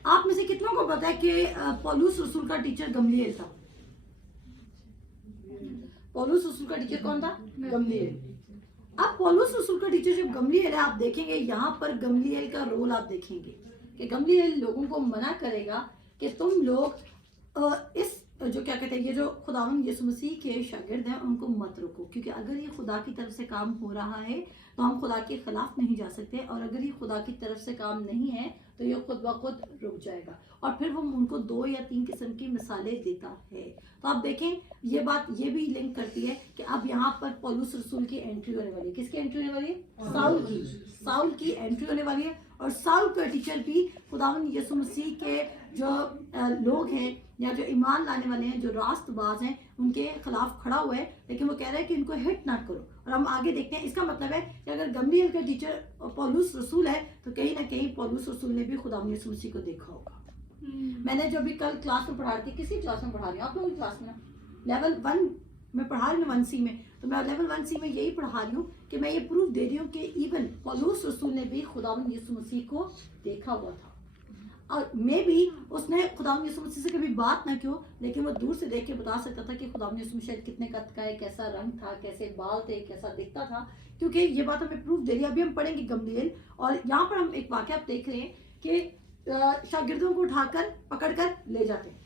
आप में से कितनों को पता है कि पौलुस रसूल का टीचर गमलीएल था? पौलुस रसूल का टीचर कौन था? गमलीएल। अब पौलुस रसूल का टीचर जब गमलीएल है, आप देखेंगे यहाँ पर गमलीएल का रोल आप देखेंगे कि गमलीएल लोगों को मना करेगा कि तुम लोग इस जो क्या कहते हैं, ये जो खुदावंद यीशु मसीह के शागिर्द हैं उनको मत रोको, क्योंकि अगर ये खुदा की तरफ से काम हो रहा है तो हम खुदा के खिलाफ नहीं जा सकते, और अगर ये खुदा की तरफ से काम नहीं है तो ये खुद ब खुद रुक जाएगा। और फिर वो उनको 2 या 3 किस्म की मिसालें देता है। तो आप देखें ये बात ये भी लिंक करती है कि अब यहाँ पर पौलुस रसूल की एंट्री होने वाली है। किसकी एंट्री होने वाली है? साउल की एंट्री होने वाली है। और साउल का टीचर भी खुदावंद यीशु मसीह के जो लोग हैं या जो ईमान लाने वाले हैं, जो रास्तबाज हैं, उनके खिलाफ खड़ा हुआ है, लेकिन वो कह रहा है कि इनको हिट ना करो। और हम आगे देखते हैं, इसका मतलब है कि अगर गमलीएल का टीचर पौलुस रसूल है तो कहीं ना कहीं पौलुस रसूल ने भी खुदावंद यीशु मसीह को देखा होगा। मैंने जो भी कल क्लास में पढ़ा रही थी, किसी क्लास में पढ़ा रही हूँ आप लोगों की क्लास में, लेवल 1 में पढ़ा रही हूँ 1C में, तो मैं लेवल 1C में यही पढ़ा रही हूँ कि मैं ये प्रूफ दे रही हूँ कि इवन पौलुस रसूल ने भी खुदावंद यीशु मसीह को देखा हुआ था। और मे भी उसने खुदावंद यीशु मसीह से कभी बात ना क्यों, लेकिन वो दूर से देख के बता सकता था कि खुदावंद यीशु मसीह कितने कद का है, कैसा रंग था, कैसे बाल थे, कैसा दिखता था, क्योंकि ये बात हमें प्रूफ दे रही है। अभी हम पढ़ेंगे गमलीएल, और यहाँ पर हम एक वाकया देख रहे हैं कि शागिर्दों को उठाकर पकड़कर ले जाते हैं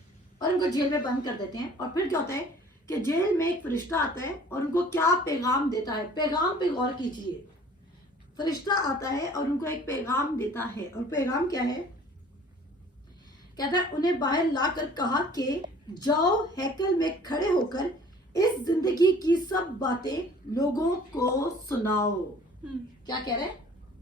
और उनको जेल में बंद कर देते हैं। और फिर क्या होता है कि जेल में एक फरिश्ता आता है और उनको क्या पैगाम देता है। पैगाम पे गौर कीजिए, फरिश्ता आता है और उनको एक पैगाम देता है, और पैगाम क्या है کہتا ہے انہیں باہر لا کر کہا کہ جاؤ ہیکل میں کھڑے ہو کر اس زندگی کی سب باتیں لوگوں کو سناؤ. کیا کہہ رہے ہیں؟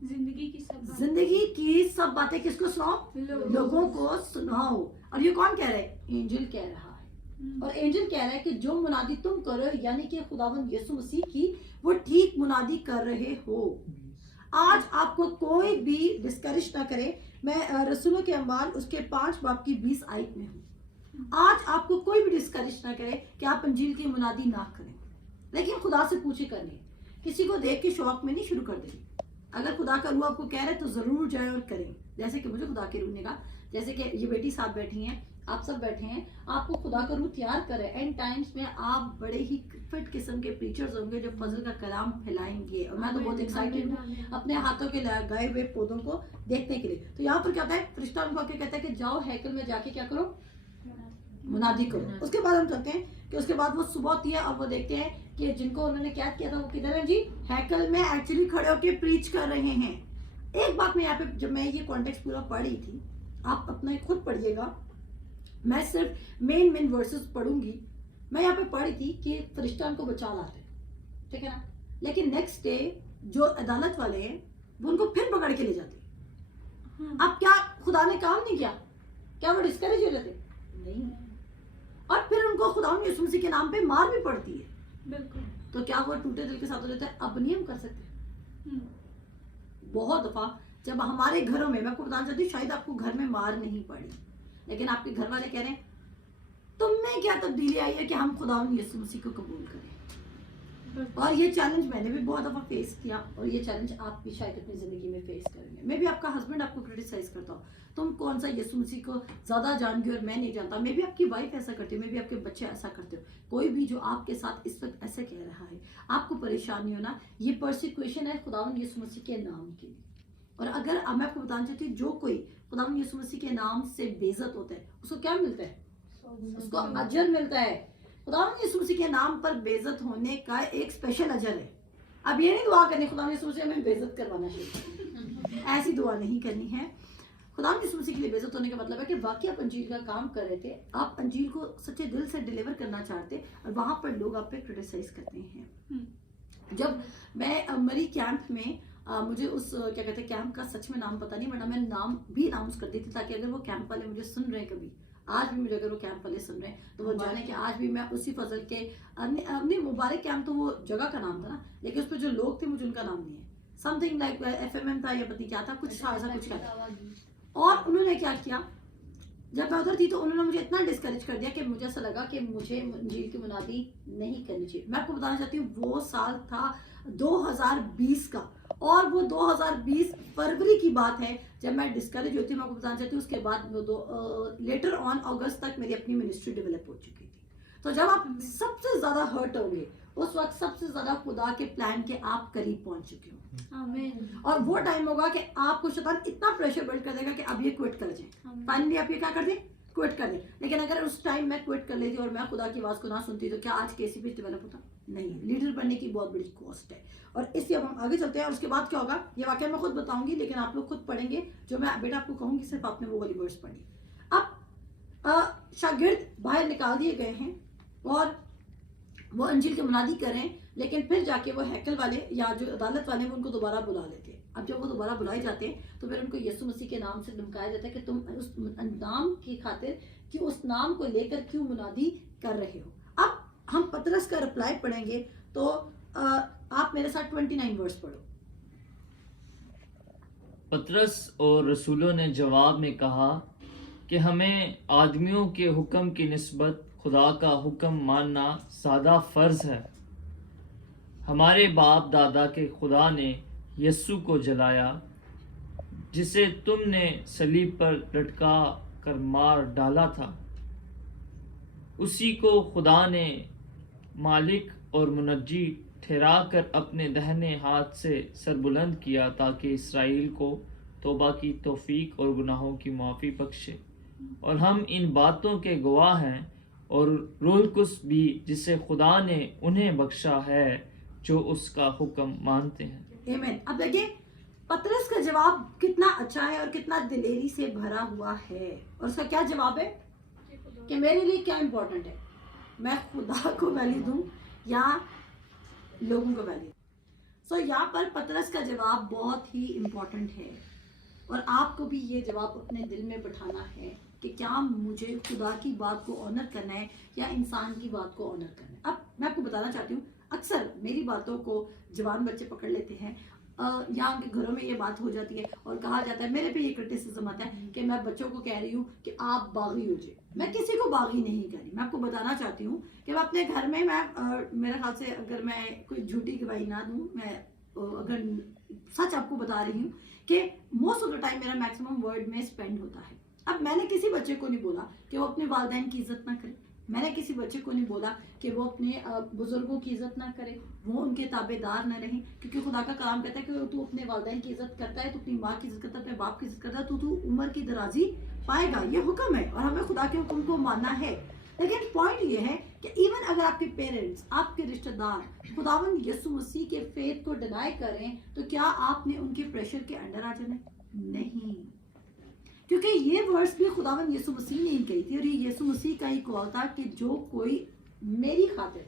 زندگی کی سب زندگی کی سب باتیں کس کو سناؤ؟ لوگوں کو سناؤ. اور یہ کون کہہ رہا ہے؟ اینجل کہہ رہا ہے. اور اینجل کہہ رہا ہے کہ جو منادی تم کرو یعنی کہ خداوند یسوع مسیح کی وہ ٹھیک منادی کر رہے ہو. آج آپ کو کوئی بھی ڈسکریج نہ کرے. میں رسولوں کے اعمال اس کے 5 باب کی 20 آیت میں ہوں. آج آپ کو کوئی بھی ڈسکریج نہ کرے کہ آپ انجیل کی منادی نہ کریں, لیکن خدا سے پوچھے کرنی. کسی کو دیکھ کے شوق میں نہیں شروع کر دیں. اگر خدا کا روح آپ کو کہہ رہے تو ضرور جائیں اور کریں. جیسے کہ مجھے خدا کے روح نے کہا, جیسے کہ یہ بیٹی ساتھ بیٹھی ہیں, آپ سب بیٹھے ہیں, آپ کو خدا کا روح تیار کرے. اینڈ ٹائمز میں آپ بڑے ہی فٹ قسم کے پریچرز ہوں گے جو فضل کا کلام پھیلائیں گے. اور میں تو بہت ایکسائٹڈ ہوں اپنے ہاتھوں کے لگائے ہوئے پودوں کو دیکھنے کے لیے. تو یہاں پر کیا ہوتا ہے, فرشتہ ان کو کہتا ہے کہ جاؤ ہیکل میں جا کے کیا کرو, منادی کرو. اس کے بعد ہم چلتے ہیں کہ اس کے بعد وہ صبح ہوتی ہے اور وہ دیکھتے ہیں کہ جن کو انہوں نے قید کیا تھا وہ کدھر ہیں جی, ہیکل میں ایکچولی کھڑے ہو کے پریچ کر رہے ہیں. ایک بات میں یہاں پہ جب میں یہ کانٹیکسٹ پورا پڑھ رہی تھی, آپ اپنا خود پڑھیے گا, میں صرف مین ورسز پڑھوں گی. میں یہاں پہ پڑھ رہی تھی کہ فرشتہ ان کو بچا لاتے ہیں, ٹھیک ہے نا, لیکن نیکسٹ ڈے جو عدالت والے ہیں وہ ان کو پھر پکڑ کے لے جاتے ہیں. اب کیا خدا نے کام نہیں کیا؟ کیا وہ ڈسکریج ہو جاتے؟ نہیں. اور پھر ان کو خدا یسوع مسیح کے نام پہ مار بھی پڑتی ہے. بالکل. تو کیا وہ ٹوٹے دل کے ساتھ ہو جاتا ہے؟ اب نہیں ہم کر سکتے. بہت دفعہ جب ہمارے گھروں میں آپ کو بتانا چاہتی ہوں, شاید آپ کو گھر میں مار نہیں پڑی, لیکن آپ کے گھر والے کہہ رہے ہیں تم میں کیا تبدیلی آئی ہے کہ ہم خداوند یسوع مسیح کو قبول کریں. اور یہ چیلنج میں نے بھی بہت دفعہ فیس کیا, اور یہ چیلنج آپ بھی شاید اپنی زندگی میں فیس کریں گے. میں بھی آپ کا ہسبینڈ آپ کو کرٹیسائز کرتا ہوں, تم کون سا یسوع مسیح کو زیادہ جان گے اور میں نہیں جانتا. میں بھی آپ کی وائف ایسا کرتی ہوں, میں بھی آپ کے بچے ایسا کرتے ہو. کوئی بھی جو آپ کے ساتھ اس وقت ایسے کہہ رہا ہے, آپ کو پریشان نہیں ہونا. یہ پرسیکیوشن ہے خداوند یسوع مسیح کے نام کے لیے. اور اگر میں آپ کو بتانا چاہتی ہوں, جو کوئی خداوند یسوع مسیح کے نام سے بے عزت ہوتا ہے اس کو کیا ملتا ہے؟ اس کو اجر ملتا ہے. خداوند یسوع مسیح کے نام پر بے عزت ہونے کا ایک اسپیشل اجر ہے. اب یہ نہیں دعا کرنی خداوند یسوع مسیح ہمیں بے عزت کروانا چاہیے, ایسی دعا نہیں کرنی ہے. خداوند یسوع مسیح کے لیے بے عزت ہونے کا مطلب ہے کہ واقعی آپ انجیل کا کام کر رہے تھے, آپ انجیل کو سچے دل سے ڈیلیور کرنا چاہتے, اور وہاں پر لوگ آپ پہ کرٹیسائز کرتے ہیں. جب میں مری کیمپ میں, مجھے اس کیا کہتے ہیں کیمپ کا سچ میں نام پتہ نہیں, ورنہ میں نام بھی اناؤنس کر دی تھی تاکہ اگر وہ کیمپ والے مجھے سن رہے ہیں کبھی, آج بھی مجھے اگر وہ کیمپ والے سن رہے ہیں تو وہ جانے کہ آج بھی میں اسی فضل کے اپنی مبارک کیمپ, تو وہ جگہ کا نام تھا نا, لیکن اس پہ جو لوگ تھے مجھے ان کا نام نہیں ہے. سم تھنگ لائک FMM تھا یا پتہ کیا تھا, کچھ ایسا کچھ تھا. اور انہوں نے کیا کیا, جب میں ادھر تھی تو انہوں نے مجھے اتنا ڈسکریج کر دیا کہ مجھے ایسا لگا کہ مجھے انجیل کی منادی نہیں کرنی چاہیے. میں آپ کو بتانا چاہتی ہوں وہ سال تھا 2020 کا, اور وہ 2020 فروری کی بات ہے جب میں ڈسکریج ہوتی ہوں. میں آپ کو بتانا چاہتی ہوں اس کے بعد لیٹر آن اگست تک میری اپنی منسٹری ڈیولپ ہو چکی تھی. تو جب آپ سب سے زیادہ ہرٹ ہوں گے اس وقت سب سے زیادہ خدا کے پلان کے آپ قریب پہنچ چکے ہوں. اور وہ ٹائم ہوگا کہ آپ کو شیطان اتنا پریشر بلڈ کر دے گا کہ اب یہ کوئٹ کر جائیں, فائنلی آپ یہ کیا کر دیں, کوئٹ کر دیں. لیکن اگر اس ٹائم میں کوئٹ کر لیتی اور میں خدا کی آواز کو نہ سنتی تو کیا آج KCP ڈیولپ ہوتا؟ نہیں. لیڈر بننے کی بہت بڑی کاسٹ ہے. اور اس لیے اب ہم آگے چلتے ہیں, اور اس کے بعد کیا ہوگا یہ واقعہ میں خود بتاؤں گی, لیکن آپ لوگ خود پڑھیں گے. جو میں بیٹا آپ کو کہوں گی صرف آپ نے وہ والی ورڈز پڑھی. اب شاگرد باہر نکال دیے گئے ہیں اور وہ انجیل کی منادی کریں, لیکن پھر جا کے وہ ہیکل والے یا جو عدالت والے وہ ان کو دوبارہ بلا لیتے ہیں. اب جب وہ دوبارہ بلائے جاتے ہیں تو پھر ان کو یسوع مسیح کے نام سے دھمکایا جاتا ہے کہ تم اس نام کی خاطر کیوں, اس نام کو لے کر کیوں منادی کر رہے ہو. اب ہم پطرس کا رپلائی پڑھیں گے, تو آپ میرے ساتھ 29 ورس پڑھو. پطرس اور رسولوں نے جواب میں کہا کہ ہمیں آدمیوں کے حکم کی نسبت خدا کا حکم ماننا زیادہ فرض ہے. ہمارے باپ دادا کے خدا نے یسوع کو جلایا جسے تم نے صلیب پر لٹکا کر مار ڈالا تھا. اسی کو خدا نے مالک اور منجی ٹھہرا کر اپنے دہنے ہاتھ سے سربلند کیا تاکہ اسرائیل کو توبہ کی توفیق اور گناہوں کی معافی بخشے. اور ہم ان باتوں کے گواہ ہیں, اور روح القدس بھی جسے خدا نے انہیں بخشا ہے جو اس کا حکم مانتے ہیں. آمین. اب دیکھیں पतरस का जवाब कितना अच्छा है और कितना दिलेरी से भरा हुआ है। और उसका क्या जवाब है कि मेरे लिए क्या इंपॉर्टेंट है, मैं खुदा को वैल्यू दूं या लोगों को वैल्यू। सो यहाँ पर पतरस का जवाब बहुत ही इम्पोर्टेंट है और आपको भी ये जवाब अपने दिल में बिठाना है कि क्या मुझे खुदा की बात को ऑनर करना है या इंसान की बात को ऑनर करना है। अब मैं आपको बताना चाहती हूँ, अक्सर मेरी बातों को जवान बच्चे पकड़ लेते हैं या उनके घरों में ये बात हो जाती है और कहा जाता है, मेरे पे ये क्रिटिसिज्म आता है कि मैं बच्चों को कह रही हूँ कि आप बागी हो जाए। मैं किसी को बागी नहीं कह रही, मैं आपको बताना चाहती हूँ कि मैं अपने घर में मेरे ख्याल से अगर मैं कोई झूठी गवाही ना दूँ, मैं अगर सच आपको बता रही हूँ कि मोस्ट ऑफ द टाइम मेरा मैक्सिमम वर्ड में स्पेंड होता है। अब मैंने किसी बच्चे को नहीं बोला कि वो अपने वालिदैन की इज्जत ना करे, मैंने किसी बच्चे को नहीं बोला कि वो अपने बुजुर्गों की इज्जत ना करे, वो उनके ताबेदार न रहें, क्योंकि खुदा का कलाम कहता है कि तू अपने वालिदैन की इज्जत करता है, तू अपनी माँ की इज्जत करता है, अपने बाप की इज्जत करता है, तो तू उम्र की दराजी पाएगा। ये हुक्म है और हमें खुदा के हुक्म को मानना है। लेकिन पॉइंट ये है कि इवन अगर आपके पेरेंट्स, आपके रिश्तेदार खुदावंद यीशु मसीह के फेथ को डिनाई करें, तो क्या आपने उनके प्रेशर के अंडर आ जाना? नहीं, क्योंकि ये वर्ड्स भी खुदावंद यीशु मसीह ने ही कही थी और ये यीशु मसीह का ही कॉल था कि जो कोई मेरी खातिर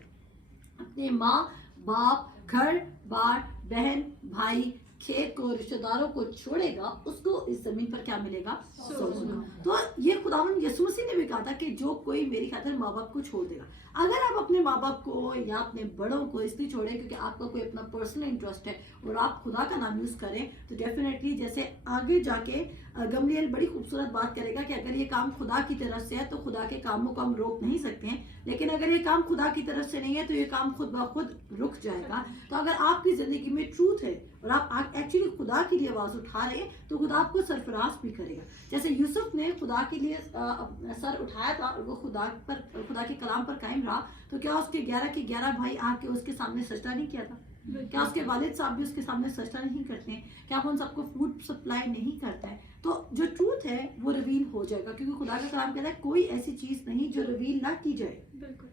अपने माँ बाप, घर बार, बहन भाई, खेत को, रिश्तेदारों को छोड़ेगा, उसको इस जमीन पर क्या मिलेगा? सोना। तो ये खुदावंद यीशु मसीह ने भी कहा था कि जो कोई मेरी खातिर माँ बाप को छोड़ देगा। अगर आप अपने माँ बाप को या अपने बड़ों को इसलिए छोड़ें क्योंकि आपका कोई अपना पर्सनल इंटरेस्ट है और आप खुदा का नाम यूज करें, तो डेफिनेटली जैसे आगे जाके गमलीएल बड़ी खूबसूरत बात करेगा कि अगर ये काम खुदा की तरफ से है तो खुदा के कामों को हम रोक नहीं सकते हैं, लेकिन अगर ये काम खुदा की तरफ से नहीं है तो ये काम खुद ब खुद रुक जाएगा। तो अगर आपकी जिंदगी में ट्रूथ है और आप एक्चुअली खुदा के लिए आवाज उठा रहे हैं तो खुदा आपको सरफराज भी करेगा। जैसे यूसुफ ने खुदा के लिए सर उठाया था और वो खुदा के कलाम पर कायम रहा, तो क्या उसके 11 के 11 भाई आके उसके सामने सजदा नहीं किया था? क्या उसके वालिद साहब भी उसके सामने सजदा नहीं करते हैं? क्या वो उन सबको फूड सप्लाई नहीं करता है? तो जो ट्रूथ है वो रिवील हो जाएगा, क्योंकि खुदा का कलाम कहता है कोई ऐसी चीज नहीं जो रिवील ना की जाए।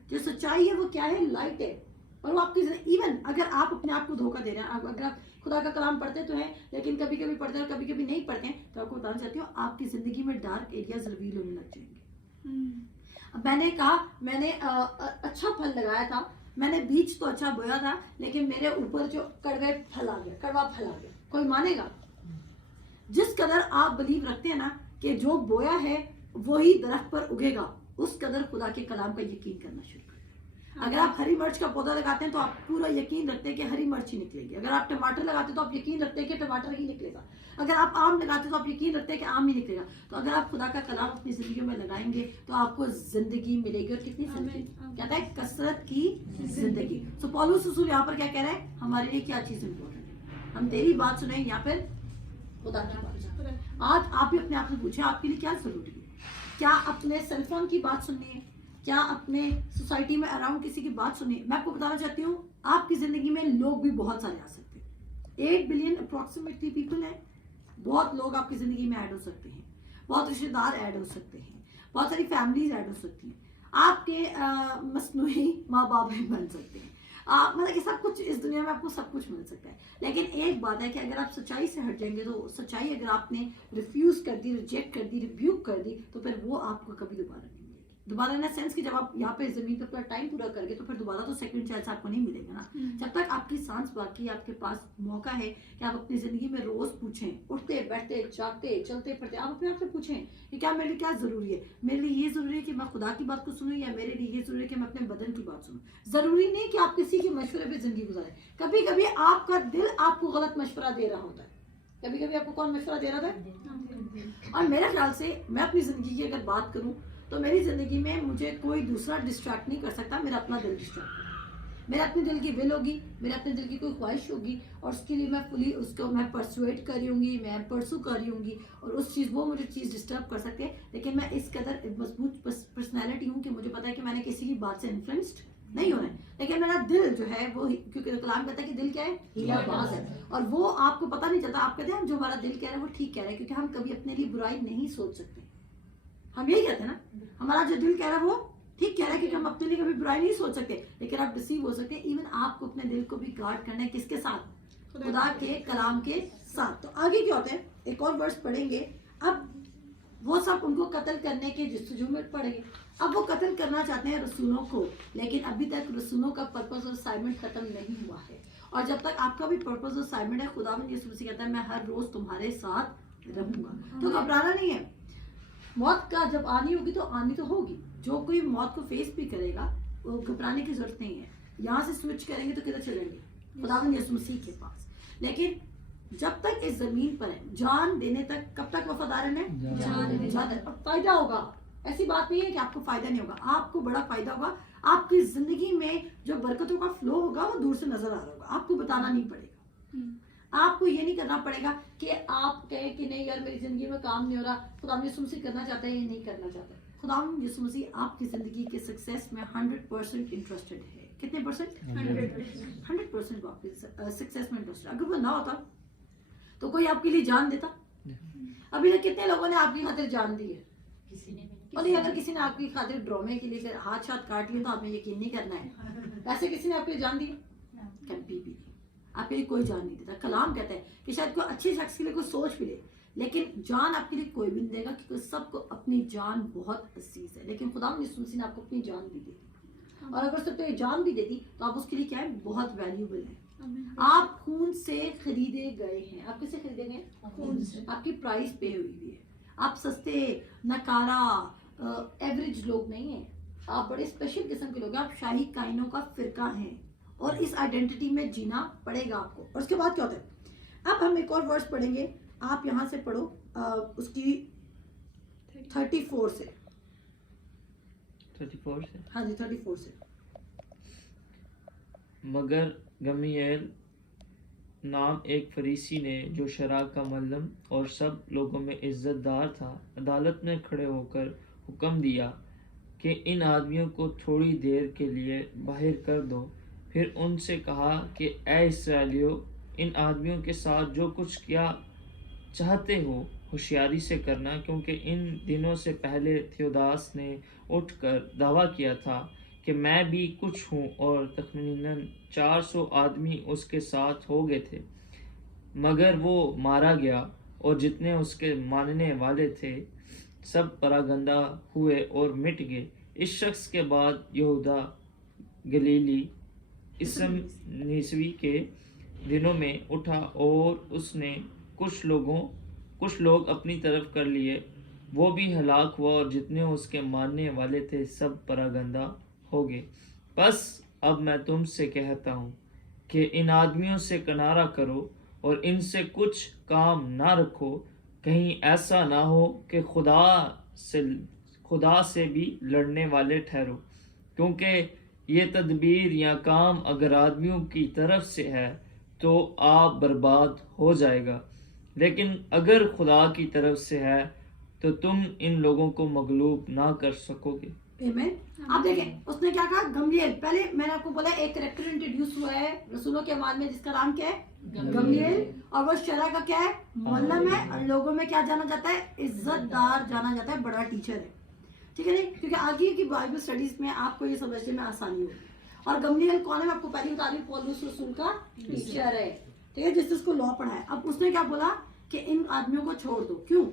जो सच्चाई है वो क्या है? लाइट है। और वो आपकी इवन अगर आप अपने आप को धोखा दे रहे हैं, अगर आप खुदा का कलाम पढ़ते तो हैं लेकिन कभी कभी पढ़ते हैं और कभी कभी नहीं पढ़ते हैं, तो आपको बताना चाहती हूँ आपकी जिंदगी में डार्क एरियाज रिवील होने लग जाएंगे। अब मैंने कहा मैंने अच्छा फल लगाया था, मैंने बीज तो अच्छा बोया था, लेकिन मेरे ऊपर जो कड़वा फल आ गया, कोई मानेगा? जिस कदर आप बिलीव रखते हैं ना कि जो बोया है वही दरख्त पर उगेगा, उस कदर खुदा के कलाम का यकीन करना शुरू करें। अगर आप हरी मिर्च का पौधा लगाते हैं तो आप पूरा यकीन रखते हैं कि हरी मिर्च ही निकलेगी। अगर आप टमाटर लगाते हैं तो आप यकीन रखते हैं कि टमाटर ही निकलेगा। अगर आप आम लगाते हैं तो आप यकीन रखते हैं कि आम ही निकलेगा। तो अगर आप खुदा का कलाम अपनी जिंदगी में लगाएंगे तो आपको जिंदगी मिलेगी। और कितनी जिंदगी कहता है? कसरत की जिंदगी। सो पौलुस रसूल यहाँ पर क्या कह रहे हैं? हमारे लिए क्या चीज इंपॉर्टेंट है? हम तेरी बात सुने या फिर खुदा की बात सुने? आज आप भी अपने आप से पूछे आपके लिए क्या जरूरी है? क्या अपने सेलफोन की बात सुननी है? क्या अपने सोसाइटी में अराउंड किसी की बात सुनिए? मैं आपको बताना चाहती हूँ आपकी जिंदगी में लोग भी बहुत सारे आ सकते हैं। 8 बिलियन अप्रोक्सीमेटली पीपल हैं। बहुत लोग आपकी जिंदगी में ऐड हो सकते हैं, बहुत रिश्तेदार ऐड हो सकते हैं, बहुत सारी फैमिलीज ऐड हो सकती हैं, आपके मसनूई माँ बाप भी बन सकते हैं। मतलब कि सब कुछ इस दुनिया में आपको सब कुछ मिल सकता है। लेकिन एक बात है कि अगर आप सच्चाई से हट जाएंगे तो सच्चाई अगर आपने रिफ्यूज कर दी, रिजेक्ट कर दी, रिब्यूक कर दी, तो फिर वो आपको कभी दोबारा नहीं मिलेगी। दोबारा इन सेंस कि जब आप यहाँ पे जमीन पर अपना टाइम पूरा करके तो फिर दोबारा तो सेकंड चांस आपको नहीं मिलेगा ना। जब तक आपकी सांस बाकी, आपके पास मौका है कि आप अपनी जिंदगी में रोज पूछें, उठते बैठते जागते चलते फिरते, आप अपने आप से पूछें कि क्या मेरे लिए क्या जरूरी है? मेरे लिए ये जरूरी है कि मैं खुदा की बात को सुनूं या मेरे लिए ये जरूरी है कि मैं अपने बदन की बात सुनूं? जरूरी नहीं कि आप किसी के मशवरे पे जिंदगी गुजारें। कभी कभी आपका दिल आपको गलत मशवरा दे रहा होता है। कभी कभी आपको कौन मशवरा दे रहा था? और मेरे ख्याल से मैं अपनी जिंदगी की अगर बात करूं तो मेरी जिंदगी में मुझे कोई दूसरा डिस्ट्रैक्ट नहीं कर सकता, मेरा अपना दिल डिस्ट्रैक्ट। मेरे अपने दिल की विल होगी, मेरे अपने दिल की कोई ख्वाहिश होगी और उसके लिए मैं फुली उसको मैं परसुएट कर रही होंगी, मैं परसू कर रही होंगी और उस चीज़ वो मुझे चीज़ डिस्टर्ब कर सकते हैं। लेकिन मैं इस कदर मजबूत पर्सनैलिटी हूँ कि मुझे पता है कि मैंने किसी की बात से इन्फ्लुएंस्ड नहीं होना है। लेकिन मेरा दिल जो है वो, क्योंकि कलाम कहता है कि दिल क्या है? हीलाबाज है। और वो आपको पता नहीं चलता। आप कहते हैं जो हमारा दिल कह रहा है वो ठीक कह रहा है, क्योंकि हम कभी अपने लिए बुराई नहीं सोच सकते। हम यही कहते हैं ना, हमारा जो दिल कह रहा है वो ठीक कह रहा है, क्योंकि हम अपने लिए कभी बुराई नहीं सोच सकते। लेकिन आप डिसीव हो सकते हैं। इवन आपको अपने दिल को भी गार्ड करना है, किसके साथ? खुदा के कलाम के 7। तो आगे क्या होता है, एक और वर्स पढ़ेंगे। अब वो सब उनको कत्ल करने के जस्तजू में पड़ेंगे। अब वो कत्ल करना चाहते हैं रसूलों को, लेकिन अभी तक रसूलों का पर्पस और असाइनमेंट खत्म नहीं हुआ है। और जब तक आपका भी पर्पस और असाइनमेंट है, खुदावंद यीशु मसीह कहता है मैं हर रोज तुम्हारे साथ रहूंगा। तो घबराना नहीं है। मौत का जब आनी होगी तो आनी तो होगी। जो कोई मौत को फेस भी करेगा वो घबराने की जरूरत नहीं है। यहाँ से स्विच करेंगे तो किधर चलेंगे? खुदावंद यीशु मसीह के पास। लेकिन जब तक इस जमीन पर है, जान देने तक, कब तक वफादार रहना? जान। अब फायदा होगा, ऐसी बात नहीं है कि आपको फायदा नहीं होगा, आपको बड़ा फायदा होगा। आपकी जिंदगी में जो बरकतों का फ्लो होगा वो दूर से नजर आ रहा होगा, आपको बताना नहीं पड़ेगा। आपको ये नहीं करना पड़ेगा कि आप कहें कि नहीं यार मेरी जिंदगी में काम नहीं हो रहा, खुदा यीशु मसीह करना चाहता है या नहीं करना चाहता है। खुदा यीशु मसीह आपकी जिंदगी के सक्सेस में 100% इंटरेस्टेड है। कितने परसेंट? 100% वो आपकी सक्सेस में इंटरेस्टेड। अगर वो ना होता तो कोई आपके लिए जान देता? अभी तक कितने लोगों ने आपकी खातिर जान दी है? और नहीं, अगर किसी ने आपकी खातिर ड्रामे के लिए हाथ काट लिया तो आपने यकीन नहीं करना है। वैसे किसी ने आपके लिए जान दी? कभी भी नहीं। आपके लिए कोई जान नहीं देता। कलाम कहता है कि शायद कोई अच्छे शख्स के लिए कोई सोच भी ले, लेकिन जान आपके लिए कोई भी नहीं देगा, क्योंकि सबको अपनी जान बहुत अजीज है। लेकिन खुदा यीशु मसीह ने आपको अपनी जान भी दी, और अगर सब तो ये जान भी देती तो आप उसके लिए क्या है? बहुत वैल्यूबल है। आप खून से खरीदे गए हैं। आप किससे खरीदे गए? खून से। आपकी प्राइस पे हुई है। आप सस्ते, नकारा, एवरेज लोग नहीं हैं। आप बड़े स्पेशल किस्म के लोग हैं। आप शाही काइनों का फिरका हैं, और इस आइडेंटिटी में जीना पड़ेगा आपको। और उसके बाद क्या होता है? अब हम एक और वर्स पढ़ेंगे। आप यहाँ से पढ़ो उसकी 34 से। 34 से? हाँ जी, 34 से। मगर गमीएल नाम एक फरीसी ने, जो शरा का मल्लम और सब लोगों में इज्जतदार था, अदालत में खड़े होकर हुक्म दिया कि इन आदमियों को थोड़ी देर के लिए बाहर कर दो। फिर उनसे कहा कि ए इस्राएलियों, इन आदमियों के साथ जो कुछ किया चाहते हो होशियारी से करना, क्योंकि इन दिनों से पहले थियोदास ने उठकर दावा किया था कि मैं भी कुछ हूँ, और तखमीनन 400 आदमी उसके साथ हो गए थे। मगर वो मारा गया, और जितने उसके मानने वाले थे सब परागंदा हुए और मिट गए। इस शख्स के बाद यहूदा गलीली इसम निसवी के दिनों में उठा, और उसने कुछ लोग अपनी तरफ कर लिए। वो भी हलाक हुआ, और जितने उसके मानने वाले थे सब परागंदा हो गए। बस अब मैं तुमसे कहता हूँ कि इन आदमियों से किनारा करो और इनसे कुछ काम ना रखो, कहीं ऐसा ना हो कि खुदा से भी लड़ने वाले ठहरो। क्योंकि ये तदबीर या काम अगर आदमियों की तरफ से है तो आप बर्बाद हो जाएगा, लेकिन अगर खुदा की तरफ से है तो तुम इन लोगों को मगलूब ना कर सकोगे। आमीन। आप देखें उसने क्या कहा? गमलीएल। पहले मैंने आपको बोला एक कैरेक्टर इंट्रोड्यूस हुआ है रसूलों के अमाल में, जिसका नाम क्या है? गमलीएल। और वो शरा का क्या है? मुअल्लिम है। और लोगों में क्या जाना जाता है? इज्जतदार जाना जाता है, बड़ा टीचर है। ठीक है नहीं? क्योंकि आगे की बाइबल स्टडीज में आपको ये समझने में आसानी होगी। और गमलीएल कौन है? मैं आपको पहले बता रही हूँ, पौलुस रसूल का टीचर है। ठीक है, जिसने उसको लॉ पढ़ा है। अब उसने क्या बोला कि इन आदमियों को छोड़ दो। क्यों?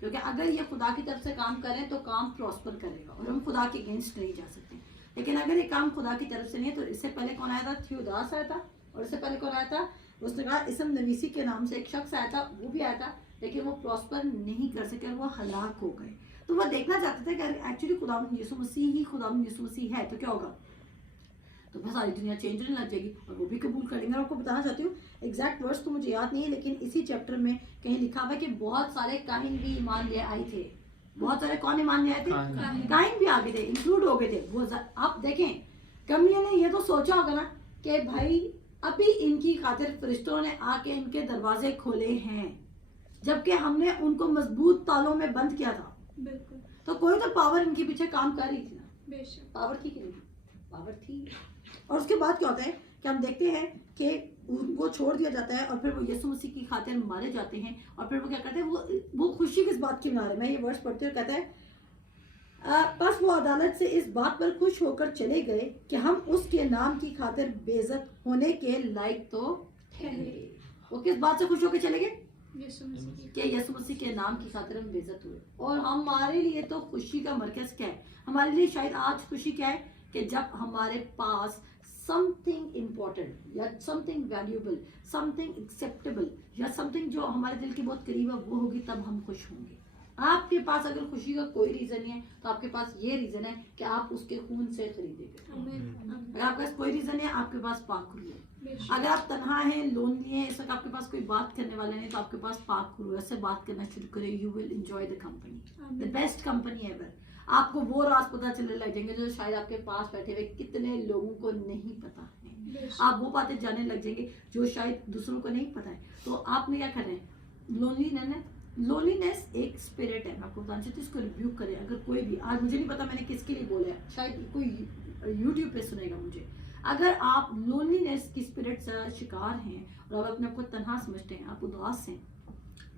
क्योंकि अगर ये खुदा की तरफ से काम करें तो काम प्रॉस्पर करेगा, और हम खुदा के अगेंस्ट नहीं जा सकते। लेकिन अगर ये काम खुदा की तरफ से नहीं है, तो इससे पहले कौन आया था? थियोदास आया था। और इससे पहले कौन आया था? उसने कहा इसम नवीसी के नाम से एक शख्स आया था, वो भी आया था, लेकिन वो प्रॉस्पर नहीं कर सके और वो हलाक हो गए। तो वो देखना चाहते थे कि एक्चुअली खुदावंद यीशु मसीह ही खुदावंद यीशु मसीह है तो क्या होगा? तो फिर सारी दुनिया चेंज होने लग जाएगी, और वो भी कबूल कर लेंगे। और आपको बताना चाहती हूँ, एग्जैक्ट वर्ड्स तो मुझे याद नहीं है, लेकिन इसी चैप्टर में कहीं लिखा हुआ है कि बहुत सारे काहिन भी ईमान ले आए थे। बहुत सारे कौन ईमान ले आए थे? काहिन भी आ गए थे, इंक्लूड हो गए थे वो। आप देखें, कमियों ने ये तो सोचा होगा ना कि भाई अभी इनकी खातिर फरिश्तों ने आके इनके दरवाजे खोले हैं, जबकि हमने उनको मजबूत तालों में बंद किया था। बिल्कुल। तो कोई तो पावर इनके पीछे काम कर रही थी ना। बेशक। पावर थी कि नहीं? पावर थी। और उसके बाद क्या होता है कि हम देखते हैं कि वो छोड़ दिया जाता है, और फिर वो यीशु मसीह की खातिर मारे जाते हैं। और फिर वो क्या करते हैं? वो खुशी किस बात की मना रहे हैं? मैं ये वर्ष पढ़ते हुए कहता है बस वो अदालत से इस बात पर खुश होकर चले गए कि हम उसके नाम की खातिर बेइज्जत होने के लायक तो ठहरे। वो किस बात से खुश होकर चले गए यीशु मसीह कि यीशु मसीह के नाम की खातिर हम बेइज्जत हुए। और हमारे लिए तो खुशी का मरकज क्या है, हमारे लिए शायद आज खुशी क्या है कि जब हमारे पास समथिंग इम्पोर्टेंट या समथिंग वैल्यूएबल, समथिंग एक्सेप्टेबल या समथिंग जो हमारे दिल के बहुत करीब है वो होगी, तब हम खुश होंगे। आपके पास अगर खुशी का कोई रीजन नहीं है तो आपके पास ये रीजन है कि आप उसके खून से खरीदे गए। आमीन अगर आपके पास कोई रीजन है, आपके पास पाक रूह है। बेशक अगर आप तन्हा हैं, लोनली हैं, इस वक्त आपके पास कोई बात करने वाला नहीं, तो आपके पास पाक रूह से बात करना शुरू करें। You will enjoy the company, the आमीन बेस्ट कंपनी एवर। आपको वो राज पता चलने लग जाएंगे जो शायद आपके पास बैठे हुए कितने लोगों को नहीं पता है। बेशक आप वो बातें जानने लग जाएंगे जो शायद दूसरों को नहीं पता है। तो आपने क्या करना है, लोनलीनेस एक स्पिरिट है। मैं आपको बताना चाहती हूँ, इसको रिव्यू करें। अगर कोई भी, आज मुझे नहीं पता मैंने किसके लिए बोला है, शायद कोई यूट्यूब पे सुनेगा मुझे। अगर आप लोनलीनेस की स्पिरिट से शिकार हैं और आप अपने आप को तन्हा समझते हैं, आप उदास हैं,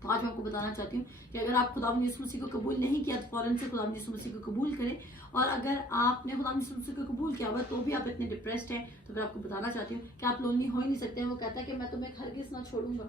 तो आज मैं आपको बताना चाहती हूँ कि अगर आप खुदावंद यीशु मसीह को कबूल नहीं किया तो फौरन से खुदावंद यीशु मसीह को कबूल करें। और अगर आपने खुदावंद यीशु मसीह को कबूल किया हुआ तो भी आप इतने डिप्रेस्ड हैं, तो फिर आपको बताना चाहती हूँ कि आप लोनली हो ही नहीं सकते हैं। वो कहता है कि मैं तुम्हें हरगिज़ ना छोड़ूंगा,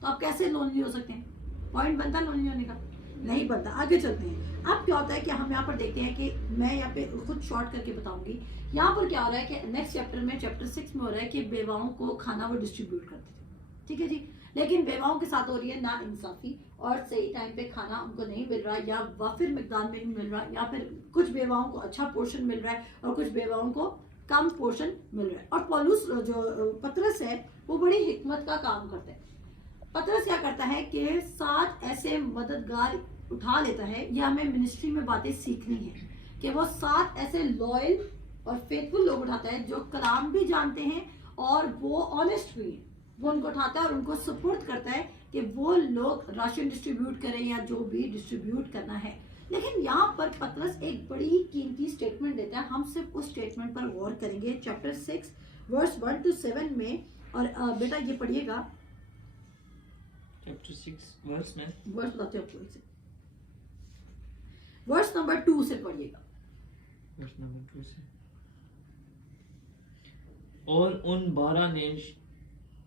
तो आप कैसे लोनली हो सकते हैं? पॉइंट बनता है लोनली होने का? नहीं बनता। आगे चलते हैं। अब क्या होता है कि हम यहाँ पर देखते हैं कि मैं यहाँ पे खुद शॉर्ट करके बताऊंगी। यहाँ पर क्या हो रहा है कि नेक्स्ट चैप्टर में, चैप्टर 6 में हो रहा है कि बेवाओं को खाना वो डिस्ट्रीब्यूट करते थे, ठीक है जी। लेकिन बेवाओं के साथ हो रही है ना इंसाफी, और सही टाइम पे खाना उनको नहीं मिल रहा, या वाफिर मिकदार में नहीं मिल रहा, या फिर कुछ बेवाओं को अच्छा पोर्शन मिल रहा है और कुछ बेवाओं को कम पोर्शन मिल रहा है। और पौलुस जो पतरस है वो बड़ी हिकमत का काम करता है। पतरस क्या करता है कि 7 ऐसे मददगार उठा लेता है। ये हमें मिनिस्ट्री में बातें सीखनी है कि वो 7 ऐसे लॉयल और फेथफुल लोग उठाता है जो कलाम भी जानते हैं और वो ऑनेस्ट भी हैं। वो उनको उठाता है और उनको सपोर्ट करता है कि वो लोग राशन डिस्ट्रीब्यूट करें या जो भी डिस्ट्रीब्यूट करना है। लेकिन यहाँ पर पतरस एक बड़ी कीमती स्टेटमेंट देता है। हम सिर्फ उस स्टेटमेंट पर गौर करेंगे चैप्टर 6 वर्स 1 to 7 में। और बेटा ये पढ़िएगा, चैप्टर 6 वर्स में, वर्स बताते हैं आपको, एक से वर्स नंबर 2 से पढ़िएगा। वर्स नंबर 2 से। और उन 12 ने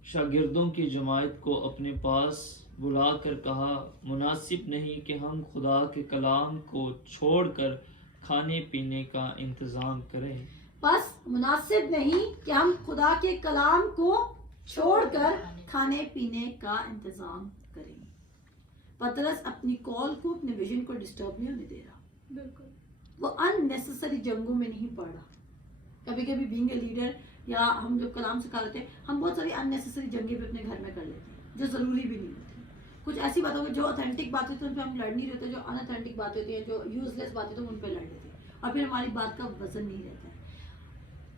शागिर्दों की जमात को अपने पास बुलाकर कहा, मुनासिब नहीं कि हम खुदा के कलाम को छोड़कर खाने पीने का इंतज़ाम करें। बस मुनासिब नहीं कि हम खुदा के कलाम को छोड़कर खाने पीने का इंतजाम करें। पतरस अपनी कॉल को, अपने विजन को डिस्टर्ब नहीं होने दे रहा। बिल्कुल वो अननेसेसरी जंगों में नहीं पड़ रहा। कभी कभी बीइंग ए लीडर या हम जब कलाम सिखा रहे थे, हम बहुत सारी अननेसेसरी जंगें भी अपने घर में कर लेते हैं जो ज़रूरी भी नहीं होती। कुछ ऐसी बातों में जो ऑथेंटिक बातें होती हैं उन पर हम लड़ नहीं रहते, जो अनऑथेंटिक बातें होती हैं, जो यूजलेस बातें तो उन पर लड़ लेते हैं और फिर हमारी बात का वजन नहीं रहता है।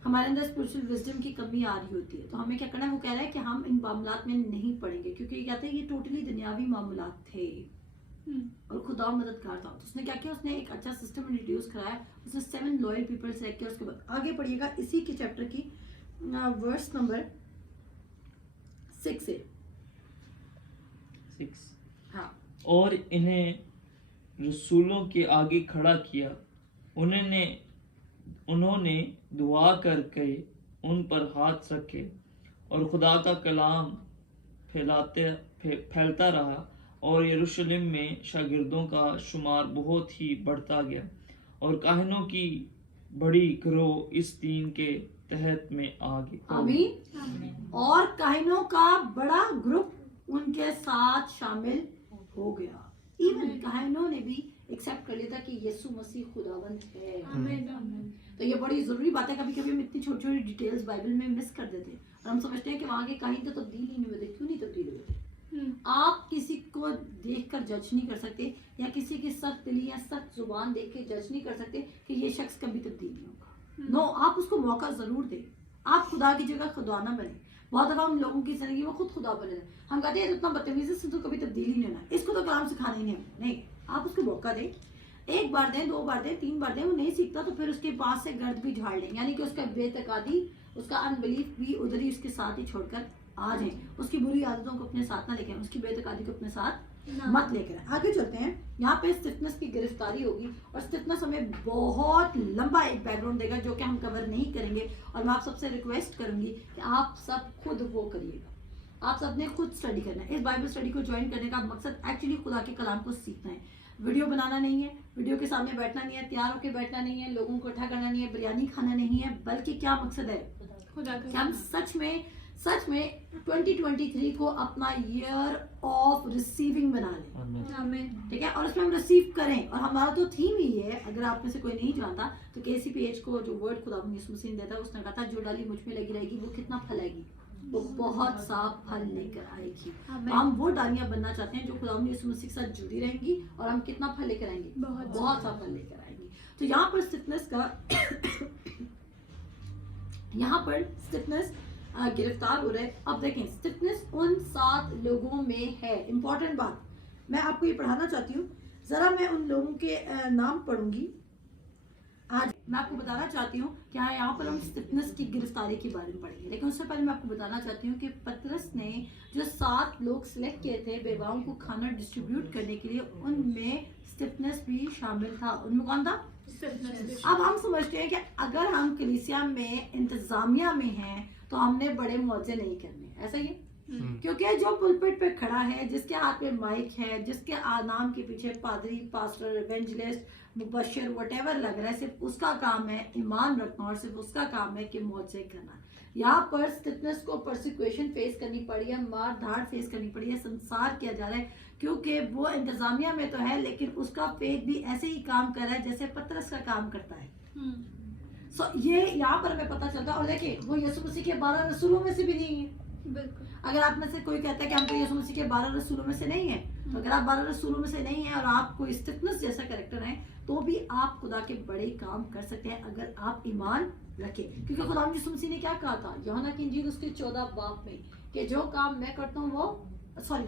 हमारे अंदर स्पिरिचुअल विजडम की कमी आ रही होती है। तो हमें क्या करना है, वो कह रहा है कि हम इन मामलात में नहीं पड़ेंगे, क्योंकि ये कहते हैं ये टोटली दुनियावी मामलात थे और खुदा मददगार था। तो उसने क्या किया, उसने एक अच्छा सिस्टम इंट्रोड्यूस कराया। उसने 7 लॉयल पीपल सेलेक्ट किया। उसके बाद आगे पढ़िएगा इसी के चैप्टर की वर्स नंबर 6 से। 6। हाँ, और इन्हें रसूलों के आगे खड़ा किया। उन्होंने दुआ करके उन पर हाथ रखे और खुदा का कलाम फैलता रहा, और यरूशलेम में शागिर्दों का शुमार बहुत ही बढ़ता गया, और काहिनों की बड़ी गिरोह इस दीन के तहत में आ गई। आमीन। और काहिनों का बड़ा ग्रुप उनके साथ शामिल हो गया। इवन काहिनों ने भी एक्सेप्ट कर लिया था कि यीशु मसीह खुदावंद है। आमीन तो ये बड़ी जरूरी बात है। कभी कभी हम इतनी छोटी छोटी डिटेल्स बाइबल में मिस कर देते हैं और हम समझते हैं कि वहां के काहिन तो तब्दील ही नहीं हुए थे। क्यों नहीं तब्दील हुए थे? आप किसी को देखकर जज नहीं कर सकते, या किसी की सख्त दिली या सख्त जुबान देख के जज नहीं कर सकते कि ये शख्स कभी तब्दील नहीं होगा। नो, आप उसको मौका जरूर दें। आप खुदा की जगह खुदा ना बने। बहुत दफा हम लोगों की जिंदगी में खुद खुदा बने, हम कहते हैं इतना बदतमीजी से तो कभी तब्दील ही नहीं होना, इसको तो कलाम सिखाना ही नहीं। आप उसको मौका दें, 1 बार दें, 2 बार दें, 3 बार दें। वो नहीं सीखता तो फिर उसके पास से गर्द भी झाड़ लें, यानी कि उसका बेतकादी, उसका अनबिलीफ भी उधर ही उसके साथ ही छोड़कर आ जाए। उसकी बुरी आदतों को अपने साथ ना लेकर, उसकी बेतकादी को अपने साथ मत लेकर। आगे चलते हैं। यहाँ पे स्टिफनेस की गिरफ्तारी होगी, और स्टिफनेस हमें बहुत लंबा एक बैकग्राउंड देगा जो कि हम कवर नहीं करेंगे। और मैं आप सबसे रिक्वेस्ट करूंगी कि आप सब खुद वो करिएगा। آپ سب نے خود اسٹڈی کرنا ہے. اس بائبل اسٹڈی کو جوائن کرنے کا مقصد ایکچولی خدا کے کلام کو سیکھنا ہے. ویڈیو بنانا نہیں ہے, ویڈیو کے سامنے بیٹھنا نہیں ہے, تیار ہو کے بیٹھنا نہیں ہے, لوگوں کو اکٹھا کرنا نہیں ہے, بریانی کھانا نہیں ہے, بلکہ کیا مقصد ہے خدا کہ ہم سچ میں 2023 کو اپنا ایئر آف ریسیونگ بنا لیں. آمین. ٹھیک ہے, اور اس میں ہم ریسیو کریں. اور ہمارا تو تھیم ہی ہے, اگر آپ میں سے کوئی نہیں جانتا تو KCPH کو جو ورڈ خدا یسوع مسیح نے دیتا ہے, اس نے کہا تھا جو ڈالی مجھ میں لگی رہے گی وہ کتنا پھلے گی, وہ بہت سا پھل لے کر آئے گی. ہم وہ ڈالیاں بننا چاہتے ہیں جو خدا یسوع مسیح کے ساتھ جڑی رہیں گی, اور ہم کتنا پھل لے کر آئیں گے, بہت سا پھل لے کر آئیں گے. تو یہاں پر اسٹفنس گرفتار ہو رہے ہیں. اب دیکھیں اسٹفنس ان 7 لوگوں میں ہے. امپورٹنٹ بات میں آپ کو یہ پڑھانا چاہتی ہوں, ذرا میں ان لوگوں کے نام پڑھوں گی. آج میں آپ کو بتانا چاہتی ہوں کہ یہاں پر ہم اسٹفنس کی گرفتاری کے بارے میں پڑھیں گے, لیکن اس سے پہلے میں آپ کو بتانا چاہتی ہوں کہ پطرس نے جو 7 لوگ سلیکٹ کیے تھے بیواؤں کو کھانا ڈسٹریبیوٹ کرنے کے لیے, ان میں اسٹفنس بھی شامل تھا. ان میں کون تھا؟ اب ہم سمجھتے ہیں کہ اگر ہم کلیسیا میں انتظامیہ میں ہیں تو ہم نے بڑے معجزے نہیں کرنے, ایسا ہی ہے. کیونکہ جو پلپٹ پہ کھڑا ہے, جس کے ہاتھ میں مائک ہے, جس کے نام کے پیچھے پادری, pastor, evangelist, Mubashir what ever لگ رہا ہے, صرف اس کا کام ہے ایمان رکھنا, اور صرف اس کا کام ہے کہ معجزے کرنا. یہاں پر اسٹفنس کو پرسیکیوشن فیس کرنی پڑی ہے, مار دھاڑ فیس کرنی پڑی ہے, سنسار کیا جا رہا ہے, کیونکہ وہ انتظامیہ میں تو ہے لیکن اس کا فیتھ بھی ایسے ہی کام کر رہا ہے جیسے پطرس کا کام کرتا ہے. سو یہ یہاں پر ہمیں پتہ چلتا ہے. اور دیکھیں وہ یسوع مسیح کے 12 رسولوں میں سے بھی نہیں ہے. بالکل. اگر آپ میں سے کوئی کہتا ہے کہ ہم تو یسوع مسیح کے 12 رسولوں میں سے نہیں ہیں, تو اگر آپ 12 رسولوں میں سے نہیں ہیں اور آپ کو اسٹفنس جیسا کریکٹر ہیں, تو بھی آپ خدا کے بڑے کام کر سکتے ہیں اگر آپ ایمان رکھیں. کیونکہ خدا یسوع مسیح نے کیا کہا تھا یوحنا کی انجیل اس کے 14 باب میں, کہ جو کام میں کرتا ہوں وہ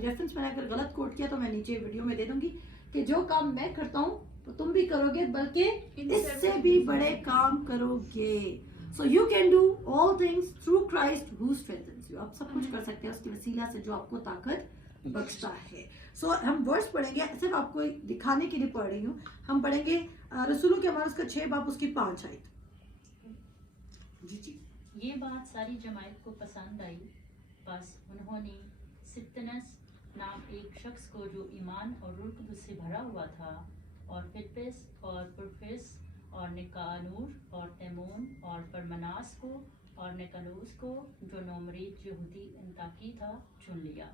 ریفرنس میں نے اگر غلط کوٹ کیا تو میں نیچے ویڈیو میں دے دوں گی, کہ جو کام میں کرتا ہوں تو تم بھی کرو گے, بلکہ اس سے بھی بڑے کام کرو گے. So you can do all things through Christ who strengthens you. آپ سب کچھ کر سکتے ہیں اس کے وسیلہ سے جو آپ کو طاقت بخشتا ہے. سو ہم ورس پڑھیں گے, صرف آپ کو دکھانے کے لیے پڑھ رہی ہوں. ہم پڑھیں گے رسولوں کے اعمال اس کا 6 باب اس کی 5 آیت. جی یہ بات ساری جماعت کو پسند آئی, بس انہوں نے سپتنس نام ایک شخص کو جو ایمان اور روح القدس سے بھرا ہوا تھا, اور فلپس اور پرفس اور نکانور اور تیمون اور پرمناس کو اور نکلوس کو جو نومریت یہودی انطاکی تھا چن لیا.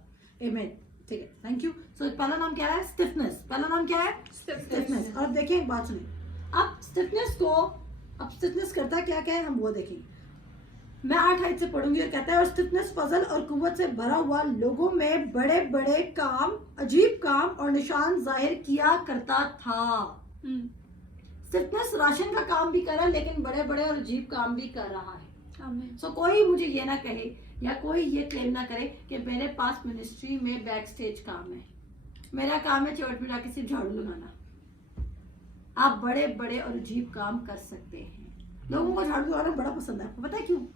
آمین. ٹھیک ہے, تھینک یو. سو پہلا نام کیا ہے؟ اسٹفنس. پہلا نام کیا ہے؟ اسٹفنس. اور دیکھیں ایک بات سنیں, اب اسٹفنس کو اب اسٹفنس کرتا کیا کیا ہے ہم وہ دیکھیں. میں 8 آیت سے پڑھوں گی, اور کہتا ہے اور اسٹفنس فضل اور قوت سے بھرا ہوا لوگوں میں بڑے بڑے کام, عجیب کام اور نشان ظاہر کیا کرتا تھا. اسٹفنس راشن کا کام بھی کر رہا ہے لیکن بڑے بڑے اور عجیب کام بھی کر رہا ہے. سو کوئی مجھے یہ نہ کہے یا کوئی یہ کلیم نہ کرے کہ میرے پاس منسٹری میں بیک سٹیج کام ہے. میرا کام ہے چرچ میں جا کے صرف جھاڑو لگانا. آپ بڑے بڑے اور عجیب کام کر سکتے ہیں. لوگوں کو جھاڑو لگانا بڑا پسند ہے, آپ کو پتہ ہے کیوں؟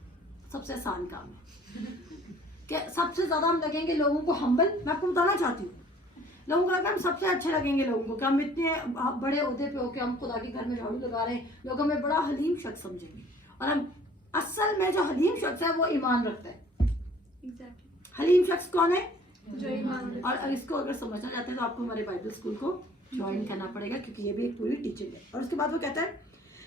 سب سے آسان کام ہے کہ سب سے زیادہ ہم لگیں گے لوگوں کو ہمبل. میں آپ کو بتانا چاہتی ہوں, لوگوں کو لگتا ہے ہم سب سے اچھے لگیں گے لوگوں کو کہ ہم اتنے بڑے عہدے پہ ہو کے ہم خدا کے گھر میں جھاڑو لگا رہے ہیں, لوگ ہمیں بڑا حلیم شخص سمجھیں گے. اور ہم اصل میں جو حلیم شخص ہے وہ ایمان رکھتا ہے. حلیم شخص کون ہے؟ جو ایمان. اور اس کو اگر سمجھنا چاہتے ہیں تو آپ کو ہمارے بائبل اسکول کو جوائن کرنا پڑے گا, کیونکہ یہ بھی ایک پوری ٹیچنگ ہے. اور اس کے بعد وہ کہتا ہے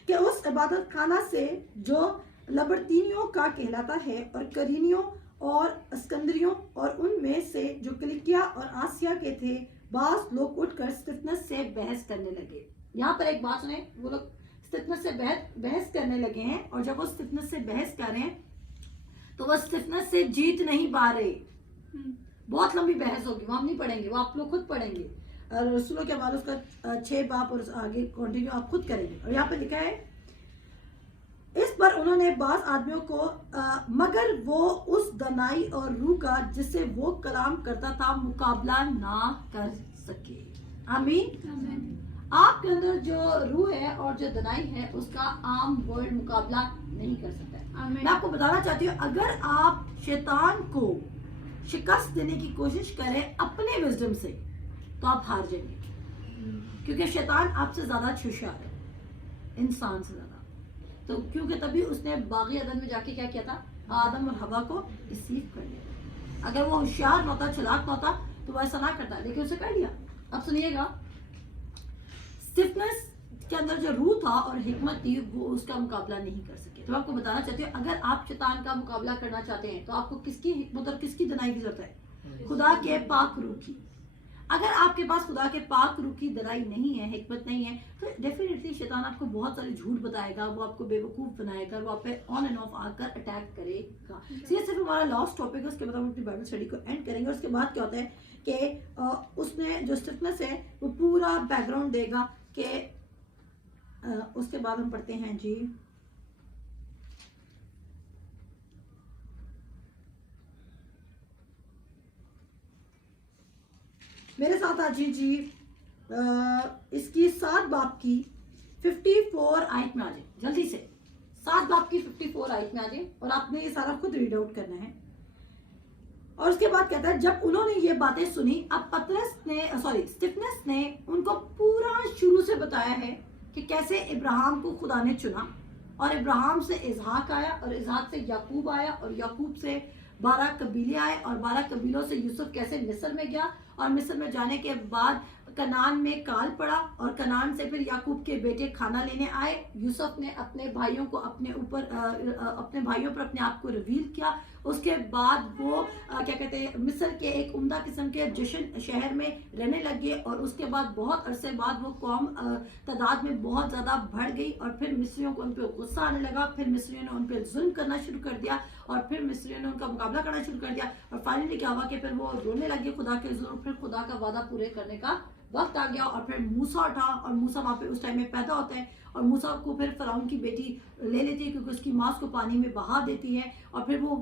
کہ اس عبادت خانہ سے جو لبرتینیوں کا کہلاتا ہے اور کرینیوں اور اسکندریوں اور ان میں سے جو کلیکیا اور آسیا کے تھے, بعض لوگ اٹھ کر اسٹفنس سے بحث کرنے لگے. یہاں پر ایک بات سنیں, وہ لوگ اسٹفنس سے بحث کرنے لگے ہیں, اور جب وہ اسٹفنس سے بحث کر رہے ہیں تو وہ اسٹفنس سے جیت نہیں پا رہے. بہت لمبی بحث ہوگی, وہ ہم نہیں پڑھیں گے, وہ آپ لوگ خود پڑھیں گے. رسولوں کے حوالے اس کا 6 باب اور آگے کنٹینیو آپ خود کریں گے. اور یہاں پہ لکھا ہے اس پر انہوں نے بعض آدمیوں کو مگر وہ اس دنائی اور روح کا جس سے وہ کلام کرتا تھا مقابلہ نہ کر سکے. آمین. آپ کے اندر جو روح ہے اور جو دنائی ہے اس کا عام ورڈ مقابلہ نہیں کر سکتا ہے. میں آپ کو بتانا چاہتی ہوں, اگر آپ شیطان کو شکست دینے کی کوشش کریں اپنے وزڈم سے تو آپ ہار جائیں گے, کیونکہ شیطان آپ سے زیادہ ہوشیار ہے انسان سے زیادہ. تو کیونکہ تبھی اس نے باغ عدن میں جا کے کیا کیا تھا, آدم اور حوا کو ڈیسیو کر لیا. अगर वो होशियार होता, चलाक होता, तो वो ऐसा ना करता, लेकिन उसे कर लिया। अब सुनिएगा, स्टिफनेस के अंदर जो रूह था और हिकमत थी, वो उसका मुकाबला नहीं कर सके। तो आपको बताना चाहती हूँ, अगर आप शैतान का मुकाबला करना चाहते हैं तो आपको किसकी हिकमत और किसकी दनाई की जरूरत है? खुदा के पाक रूह की। अगर आपके पास खुदा के पाक रूह की दनाई नहीं है, हिकमत नहीं है, तो डेफिनेटली शैतान आपको बहुत सारे झूठ बताएगा, वो आपको बेवकूफ़ बनाएगा, वो आप पे ऑन एंड ऑफ आकर अटैक करेगा। ये सिर्फ हमारा लास्ट टॉपिक है, उसके बाद हम अपनी बाइबल स्टडी को एंड करेंगे। और उसके बाद क्या होता है कि उसने जो स्टिफनेस है वो पूरा बैकग्राउंड देगा कि उसके बाद हम पढ़ते हैं जी, मेरे साथ आज जी इसकी 7 बाब की 54 आयत में आ जाए, जल्दी से 7 बाब की 54 आयत में आ जाए, और आपने ये सारा खुद रीड आउट करना है। और उसके बाद कहता है, जब उन्होंने ये बातें सुनी, अब स्टिफनेस ने उनको पूरा शुरू से बताया है कि कैसे इब्राहिम को खुदा ने चुना, और इब्राहिम से इसहाक आया, और इसहाक से याकूब आया, और याकूब से 12 कबीले आए, और 12 कबीलों से यूसुफ कैसे मिस्र में गया, और मिस्र में जाने के बाद कनान में काल पड़ा, और कनान से फिर याकूब के बेटे खाना लेने आए। यूसुफ ने अपने भाइयों को अपने भाइयों पर अपने आप को रिवील किया। उसके बाद वो क्या कहते हैं, मिस्र के एक उम्दा किस्म के जशन शहर में रहने लगे, और उसके बाद बहुत अरसे बाद वो कौम तादाद में बहुत ज़्यादा बढ़ गई, और फिर मिस्रियों को उन पर गुस्सा आने लगा, फिर मिस्रियों ने उन पर जुल्म करना शुरू कर दिया, और फिर मिस्रियों ने उनका मुकाबला करना शुरू कर दिया, और फाइनली क्या हुआ कि फिर वो रोने लगे खुदा के जुल्म, फिर खुदा का वादा पूरे करने का वक्त आ गया, और फिर मूसा उठा, और मूसा वहाँ पे उस टाइम में पैदा होता है, और मूसा को फिर फराउन की बेटी ले लेती है, क्योंकि उसकी माँ उसको पानी में बहा देती है, और फिर वो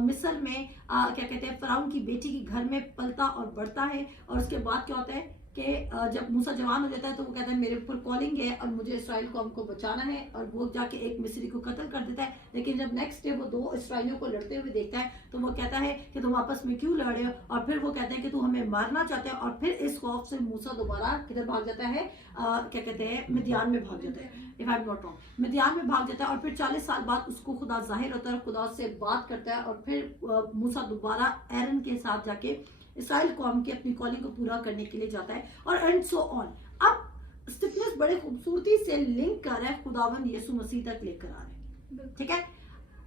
मिस्र में क्या कहते हैं, फराउन की बेटी के घर में पलता और बढ़ता है। और उसके बाद क्या होता है कि जब मूसा जवान हो जाता है, तो वो कहता है मेरे ऊपर कॉलिंग है और मुझे इसराइल कौम को बचाना है, और वो जाके एक मिस्री को कत्ल कर देता है। लेकिन जब नेक्स्ट डे वो 2 इसराइलियों को लड़ते हुए देखता है, तो वो कहता है कि तुम आपस में क्यों लड़ रहे हो, और फिर वो कहते हैं कि तू हमें मारना चाहते हैं, और फिर इस खौफ से मूसा दोबारा किधर भाग जाता है, क्या कहते हैं, मिद्यान में भाग जाता है, if I am not wrong, Midian में भाग जाता है। और फिर 40 साल बाद उसको खुदा जाहिर होता है, खुदा से बात करता है, और फिर मूसा दोबारा एरन के साथ जाके इसराइल कौम की अपनी कॉलिंग को पूरा करने के लिए जाता है, और एंड सो ऑन। अब स्टिफनेस बड़े खूबसूरती से लिंक कर रहा है खुदावन यीशु मसीह तक लेकर आ रहे हैं, ठीक है।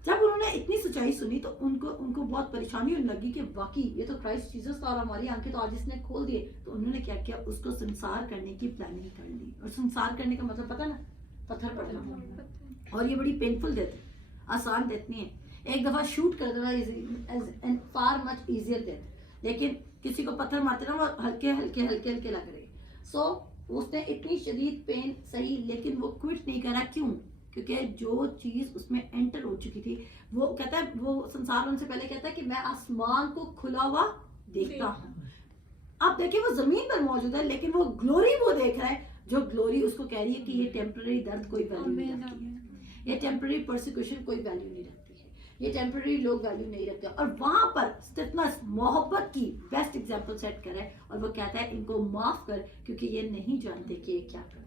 जब उन्होंने इतनी सच्चाई सुनी, तो उनको बहुत परेशानी होने लगी कि वाकई ये तो क्राइस्ट जीसस था, और हमारी आंखें तो आज इसने खोल दिए। तो उन्होंने क्या किया, उसको संसार करने की प्लानिंग कर ली। और संसार करने का मतलब पता ना, पत्थर पड़ना, और ये बड़ी पेनफुल डेथ है, आसान डेथ नहीं है। एक दफा शूट कर देना is far much easier death, लेकिन किसी को पत्थर मारते ना वो हल्के लग रहे। सो उसने इतनी शदीद पेन सही, लेकिन वो क्विट नहीं करा। क्यों? क्योंकि जो चीज उसमें एंटर हो चुकी थी, वो कहता है, वो संसार उनसे पहले कहता है कि मैं आसमान को खुला हुआ देखता हूँ। आप देखिए, वो जमीन पर मौजूद है, लेकिन वो ग्लोरी वो देख रहा है, जो ग्लोरी उसको कह रही है कि ये टेम्पररी दर्द कोई वैल्यू नहीं रखती है, ये टेम्पररी परसिक्यूशन कोई वैल्यू नहीं रखती है, ये टेम्पररी लोग वैल्यू नहीं रखते। और वहां पर स्टिफनेस मोहब्बत की बेस्ट एग्जांपल सेट कर रहा है, और वो कहता है इनको माफ कर, क्योंकि ये नहीं जानते कि ये क्या करते हैं।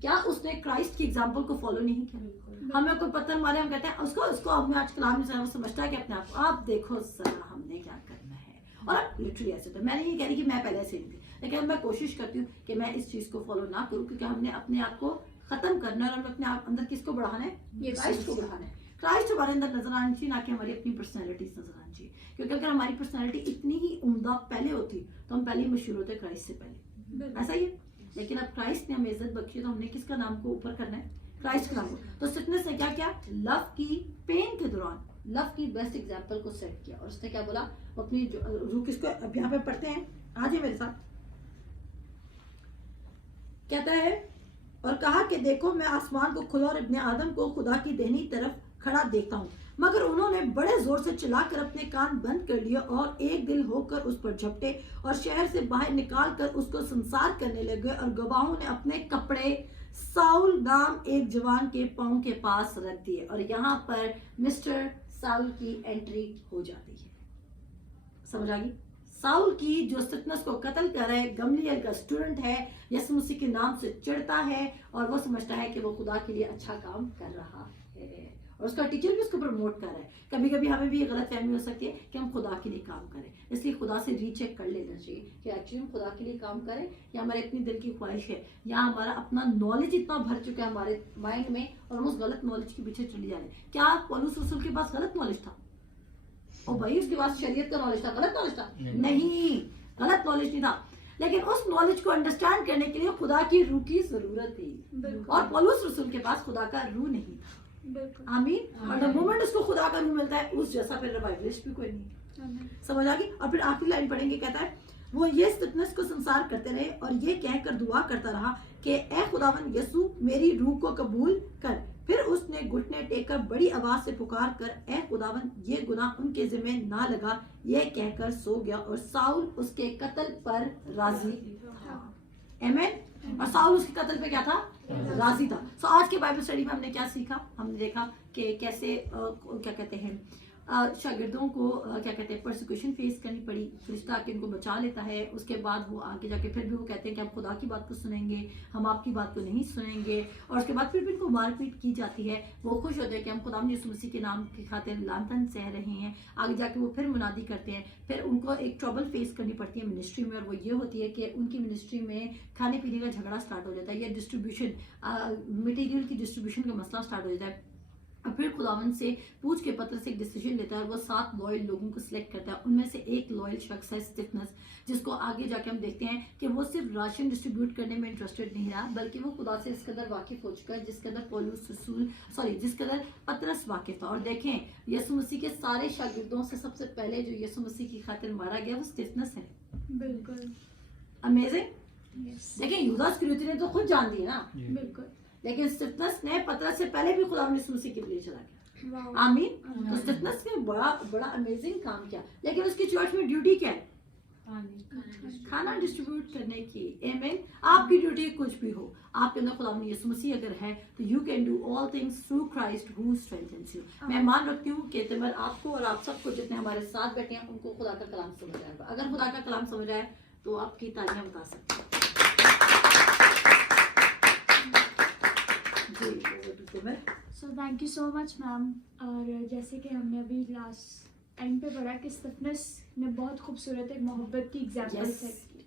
क्या उसने क्राइस्ट की एग्जांपल को फॉलो नहीं किया? हमें कोई पत्थर मारे, हम कहते हैं उसको हमें आज कलाम में समझता है कि अपने आप को, आप देखो जरा हमने क्या करना है। और लिटरली ऐसे तो मैं नहीं कह रही कि मैं पहले से नहीं थी, लेकिन मैं कोशिश करती हूँ कि मैं इस चीज को फॉलो ना करूँ, क्योंकि हमने अपने आप को खत्म करना है, और हमें अपने आप अंदर किसको बढ़ाना है? क्राइस्ट को बढ़ाना है। क्राइस्ट हमारे अंदर नजर आनी चाहिए, ना कि हमारी अपनी पर्सनैलिटीज नजर आनी चाहिए। क्योंकि अगर हमारी पर्सनैलिटी इतनी ही उम्दा पहले होती, तो हम पहले ही मशहूर होते क्राइस्ट से पहले। ऐसा ही है। लेकिन अब क्राइस्ट ने हमें इज्जत बख्शी, तो हमने किसका नाम को ऊपर करना है? क्राइस्ट का नाम को। तो स्टिफनेस ने क्या किया? लव की पेन के दौरान लव की बेस्ट एग्जांपल को सेट किया, और उसने क्या बोला, अपनी रूह किसको, अब यहाँ पे पढ़ते हैं, आज मेरे साथ कहता है, और कहा कि देखो मैं आसमान को खुला और इब्ने आदम को खुदा की दाहिनी तरफ खड़ा देखता हूँ। मगर उन्होंने बड़े जोर से चिल्लाकर अपने कान बंद कर लिए, और एक दिल होकर उस पर झपटे, और शहर से बाहर निकाल कर उसको संसार करने लगे। और गवाहों ने अपने कपड़े साउल नाम एक जवान के पांव के पास रख दिए। और यहाँ पर मिस्टर साउल की एंट्री हो जाती है। समझ आ गई? साउल की जो स्टिफनेस को कत्ल कर रहा है, गमलीएल का स्टूडेंट है, यीशु मसीह के नाम से चिढ़ता है, और वो समझता है कि वो खुदा के लिए अच्छा काम कर रहा है। اور اس کا ٹیچر بھی اس کو پروموٹ کر رہا ہے. کبھی کبھی ہمیں بھی یہ غلط فہمی ہو سکتی ہے کہ ہم خدا کے لیے کام کریں, اس لیے خدا سے ری چیک کر لینا چاہیے کہ ایکچولی ہم خدا کے لیے کام کریں یا ہمارے اپنی دل کی خواہش ہے یا ہمارا اپنا نالج اتنا بھر چکا ہے ہمارے مائنڈ میں اور ہم اس غلط نالج کے پیچھے چلے جا رہے ہیں. کیا پولس رسول کے پاس غلط نالج تھا؟ او بھائی اس کے پاس شریعت کا نالج تھا, غلط نالج تھا؟ نہیں, غلط نالج نہیں تھا, لیکن اس نالج کو انڈرسٹینڈ کرنے کے لیے خدا کی روح کی ضرورت تھی. اور پولس رسول کے پاس خدا کا روح نہیں تھا. آمین. اور دا مومنٹ اس کو خدا کا روح ملتا ہے, اس جیسا پھر ریوائولسٹ بھی کوئی نہیں. سمجھ آ گئی. اور پھر آخری لائن پڑھیں گے, کہتا ہے وہ یہ اسٹفنس کو سنسار کرتے رہے اور یہ کہہ کر دعا کرتا رہا کہ اے خداوند یسوع میری روح کو قبول کر. پھر اس نے گھٹنے ٹیک کر بڑی آواز سے پکار کر اے خداوند یہ گناہ ان کے ذمہ نہ لگا, یہ کہہ کر سو گیا. اور ساؤل اس کے قتل پر راضی تھا. آمین. اور ساؤل اس کے قتل پہ کیا تھا؟ راضی تھا. سو آج کے بائبل اسٹڈی میں ہم نے کیا سیکھا؟ ہم نے دیکھا کہ کیسے کیا کہتے ہیں شاگردوں کو کیا کہتے ہیں پرسیکیوشن فیس کرنی پڑی, فرشتہ آ کے ان کو بچا لیتا ہے. اس کے بعد وہ آگے جا کے پھر بھی وہ کہتے ہیں کہ ہم خدا کی بات کو سنیں گے, ہم آپ کی بات کو نہیں سنیں گے. اور اس کے بعد پھر بھی ان کو مار پیٹ کی جاتی ہے. وہ خوش ہوتے ہیں کہ ہم خدا یسوع مسیح کے نام کی خاطر لعنتاً سہ رہے ہیں. آگے جا کے وہ پھر منادی کرتے ہیں. پھر ان کو ایک ٹربل فیس کرنی پڑتی ہے منسٹری میں, اور وہ یہ ہوتی ہے کہ ان کی منسٹری میں کھانے پینے کا جھگڑا سٹارٹ ہو جاتا ہے, یا ڈسٹریبیوشن مٹیریل کی ڈسٹریبیوشن کا مسئلہ سٹارٹ ہو جاتا ہے. اور پھر خداوند سے پوچھ کے پتر سے ایک ڈیسیجن لیتا ہے, اور وہ 7 لوئل لوگوں کو سلیکٹ کرتا ہے. ان میں سے ایک لوئل شخص ہے اسٹفنس, جس کو آگے جا کے ہم دیکھتے ہیں کہ وہ صرف راشن ڈسٹریبیوٹ کرنے میں انٹرسٹڈ نہیں رہا, بلکہ وہ خدا سے اس قدر واقف ہو چکا ہے جس قدر پترس واقف تھا. اور دیکھیں یسوع مسیح کے سارے شاگردوں سے سب سے پہلے جو یسوع مسیح کی خاطر مارا گیا وہ اسٹفنس ہے. بالکل امیزنگ. دیکھیں یہودا اسکریوطی نے تو خود جان دی نا, بالکل, لیکن اسٹفنس نے پترس سے پہلے بھی خدا یسوع مسیح کے لیے چلا گیا. آمین. تو اسٹفنس نے بڑا امیزنگ کام کیا, لیکن اس کی چرچ میں ڈیوٹی کیا ہے؟ کھانا ڈسٹریبیوٹ کرنے کی. آمین. آپ کی ڈیوٹی کچھ بھی ہو, آپ کے اندر خدا یسوع مسیح اگر ہے تو you can do all things through Christ who strengthens you. میں مان رکھتی ہوں کہ تمر آپ کو اور آپ سب کو جتنے ہمارے ساتھ بیٹھے ہیں ان کو خدا کا کلام سمجھ آئے گا. اگر خدا کا کلام سمجھ آئے تو آپ کی تالیاں بتا سکتے ہیں. سو تھینک یو سو مچ میم. اور جیسے کہ ہم نے ابھی لاسٹ ٹائم پہ پڑھا کہ اسٹفنس نے بہت خوبصورت ایک محبت کی ایگزامپل سیٹ کی.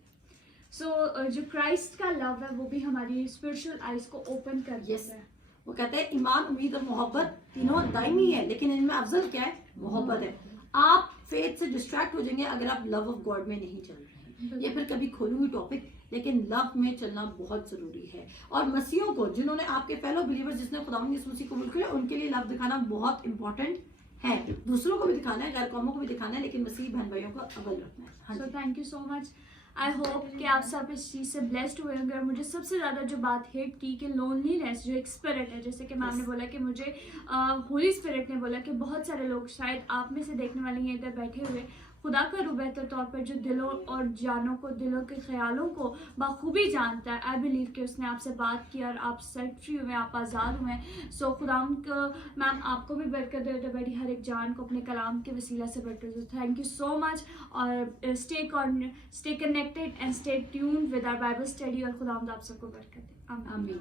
سو جو کرائسٹ کا لو ہے وہ بھی ہماری اسپرچل آئیز کو اوپن کر دیتا ہے. وہ کہتے ہیں ایمان, امید اور محبت تینوں دائمی ہے, لیکن ان میں افضل کیا ہے؟ محبت ہے. آپ فیتھ سے ڈسٹریکٹ ہو جائیں گے اگر آپ لو آف گاڈ میں نہیں چل رہے ہیں. یہ پھر کبھی کھولوں گی ٹاپک, لیکن لو میں چلنا بہت ضروری ہے. اور مسیحوں کو جنہوں نے آپ کے فیلو بلیور جس نے خدا یسوع مسیح قبول کیا ان کے لیے لو دکھانا بہت امپورٹنٹ ہے. دوسروں کو بھی دکھانا ہے, غیر قوموں کو بھی دکھانا ہے, لیکن مسیح بہن بھائیوں کو اول رکھنا ہے. So thank you so much. I hope کہ آپ سب اس چیز سے بلیسڈ ہوئے ہوں گے. اور مجھے سب سے زیادہ جو بات ہٹ کی کہ لونلینس جو ایک اسپرٹ ہے, جیسے کہ میم نے بولا کہ مجھے ہولی اسپرٹ نے بولا کہ بہت سارے لوگ شاید آپ میں سے دیکھنے والے ہیں ادھر بیٹھے ہوئے, خدا کا روح بہتر طور پر جو دلوں اور جانوں کو, دلوں کے خیالوں کو بخوبی جانتا ہے. آئی بلیو کہ اس نے آپ سے بات کی اور آپ سیٹ فری ہوئے, آپ آزاد ہوئے. سو خدا میم آپ کو بھی برکت دے بیٹھی, ہر ایک جان کو اپنے کلام کے وسیلہ سے برکت دے. تھینک یو سو مچ. اور stay connected and stay tuned with our Bible study. اور خدا آپ سب کو برکت دے. آمین.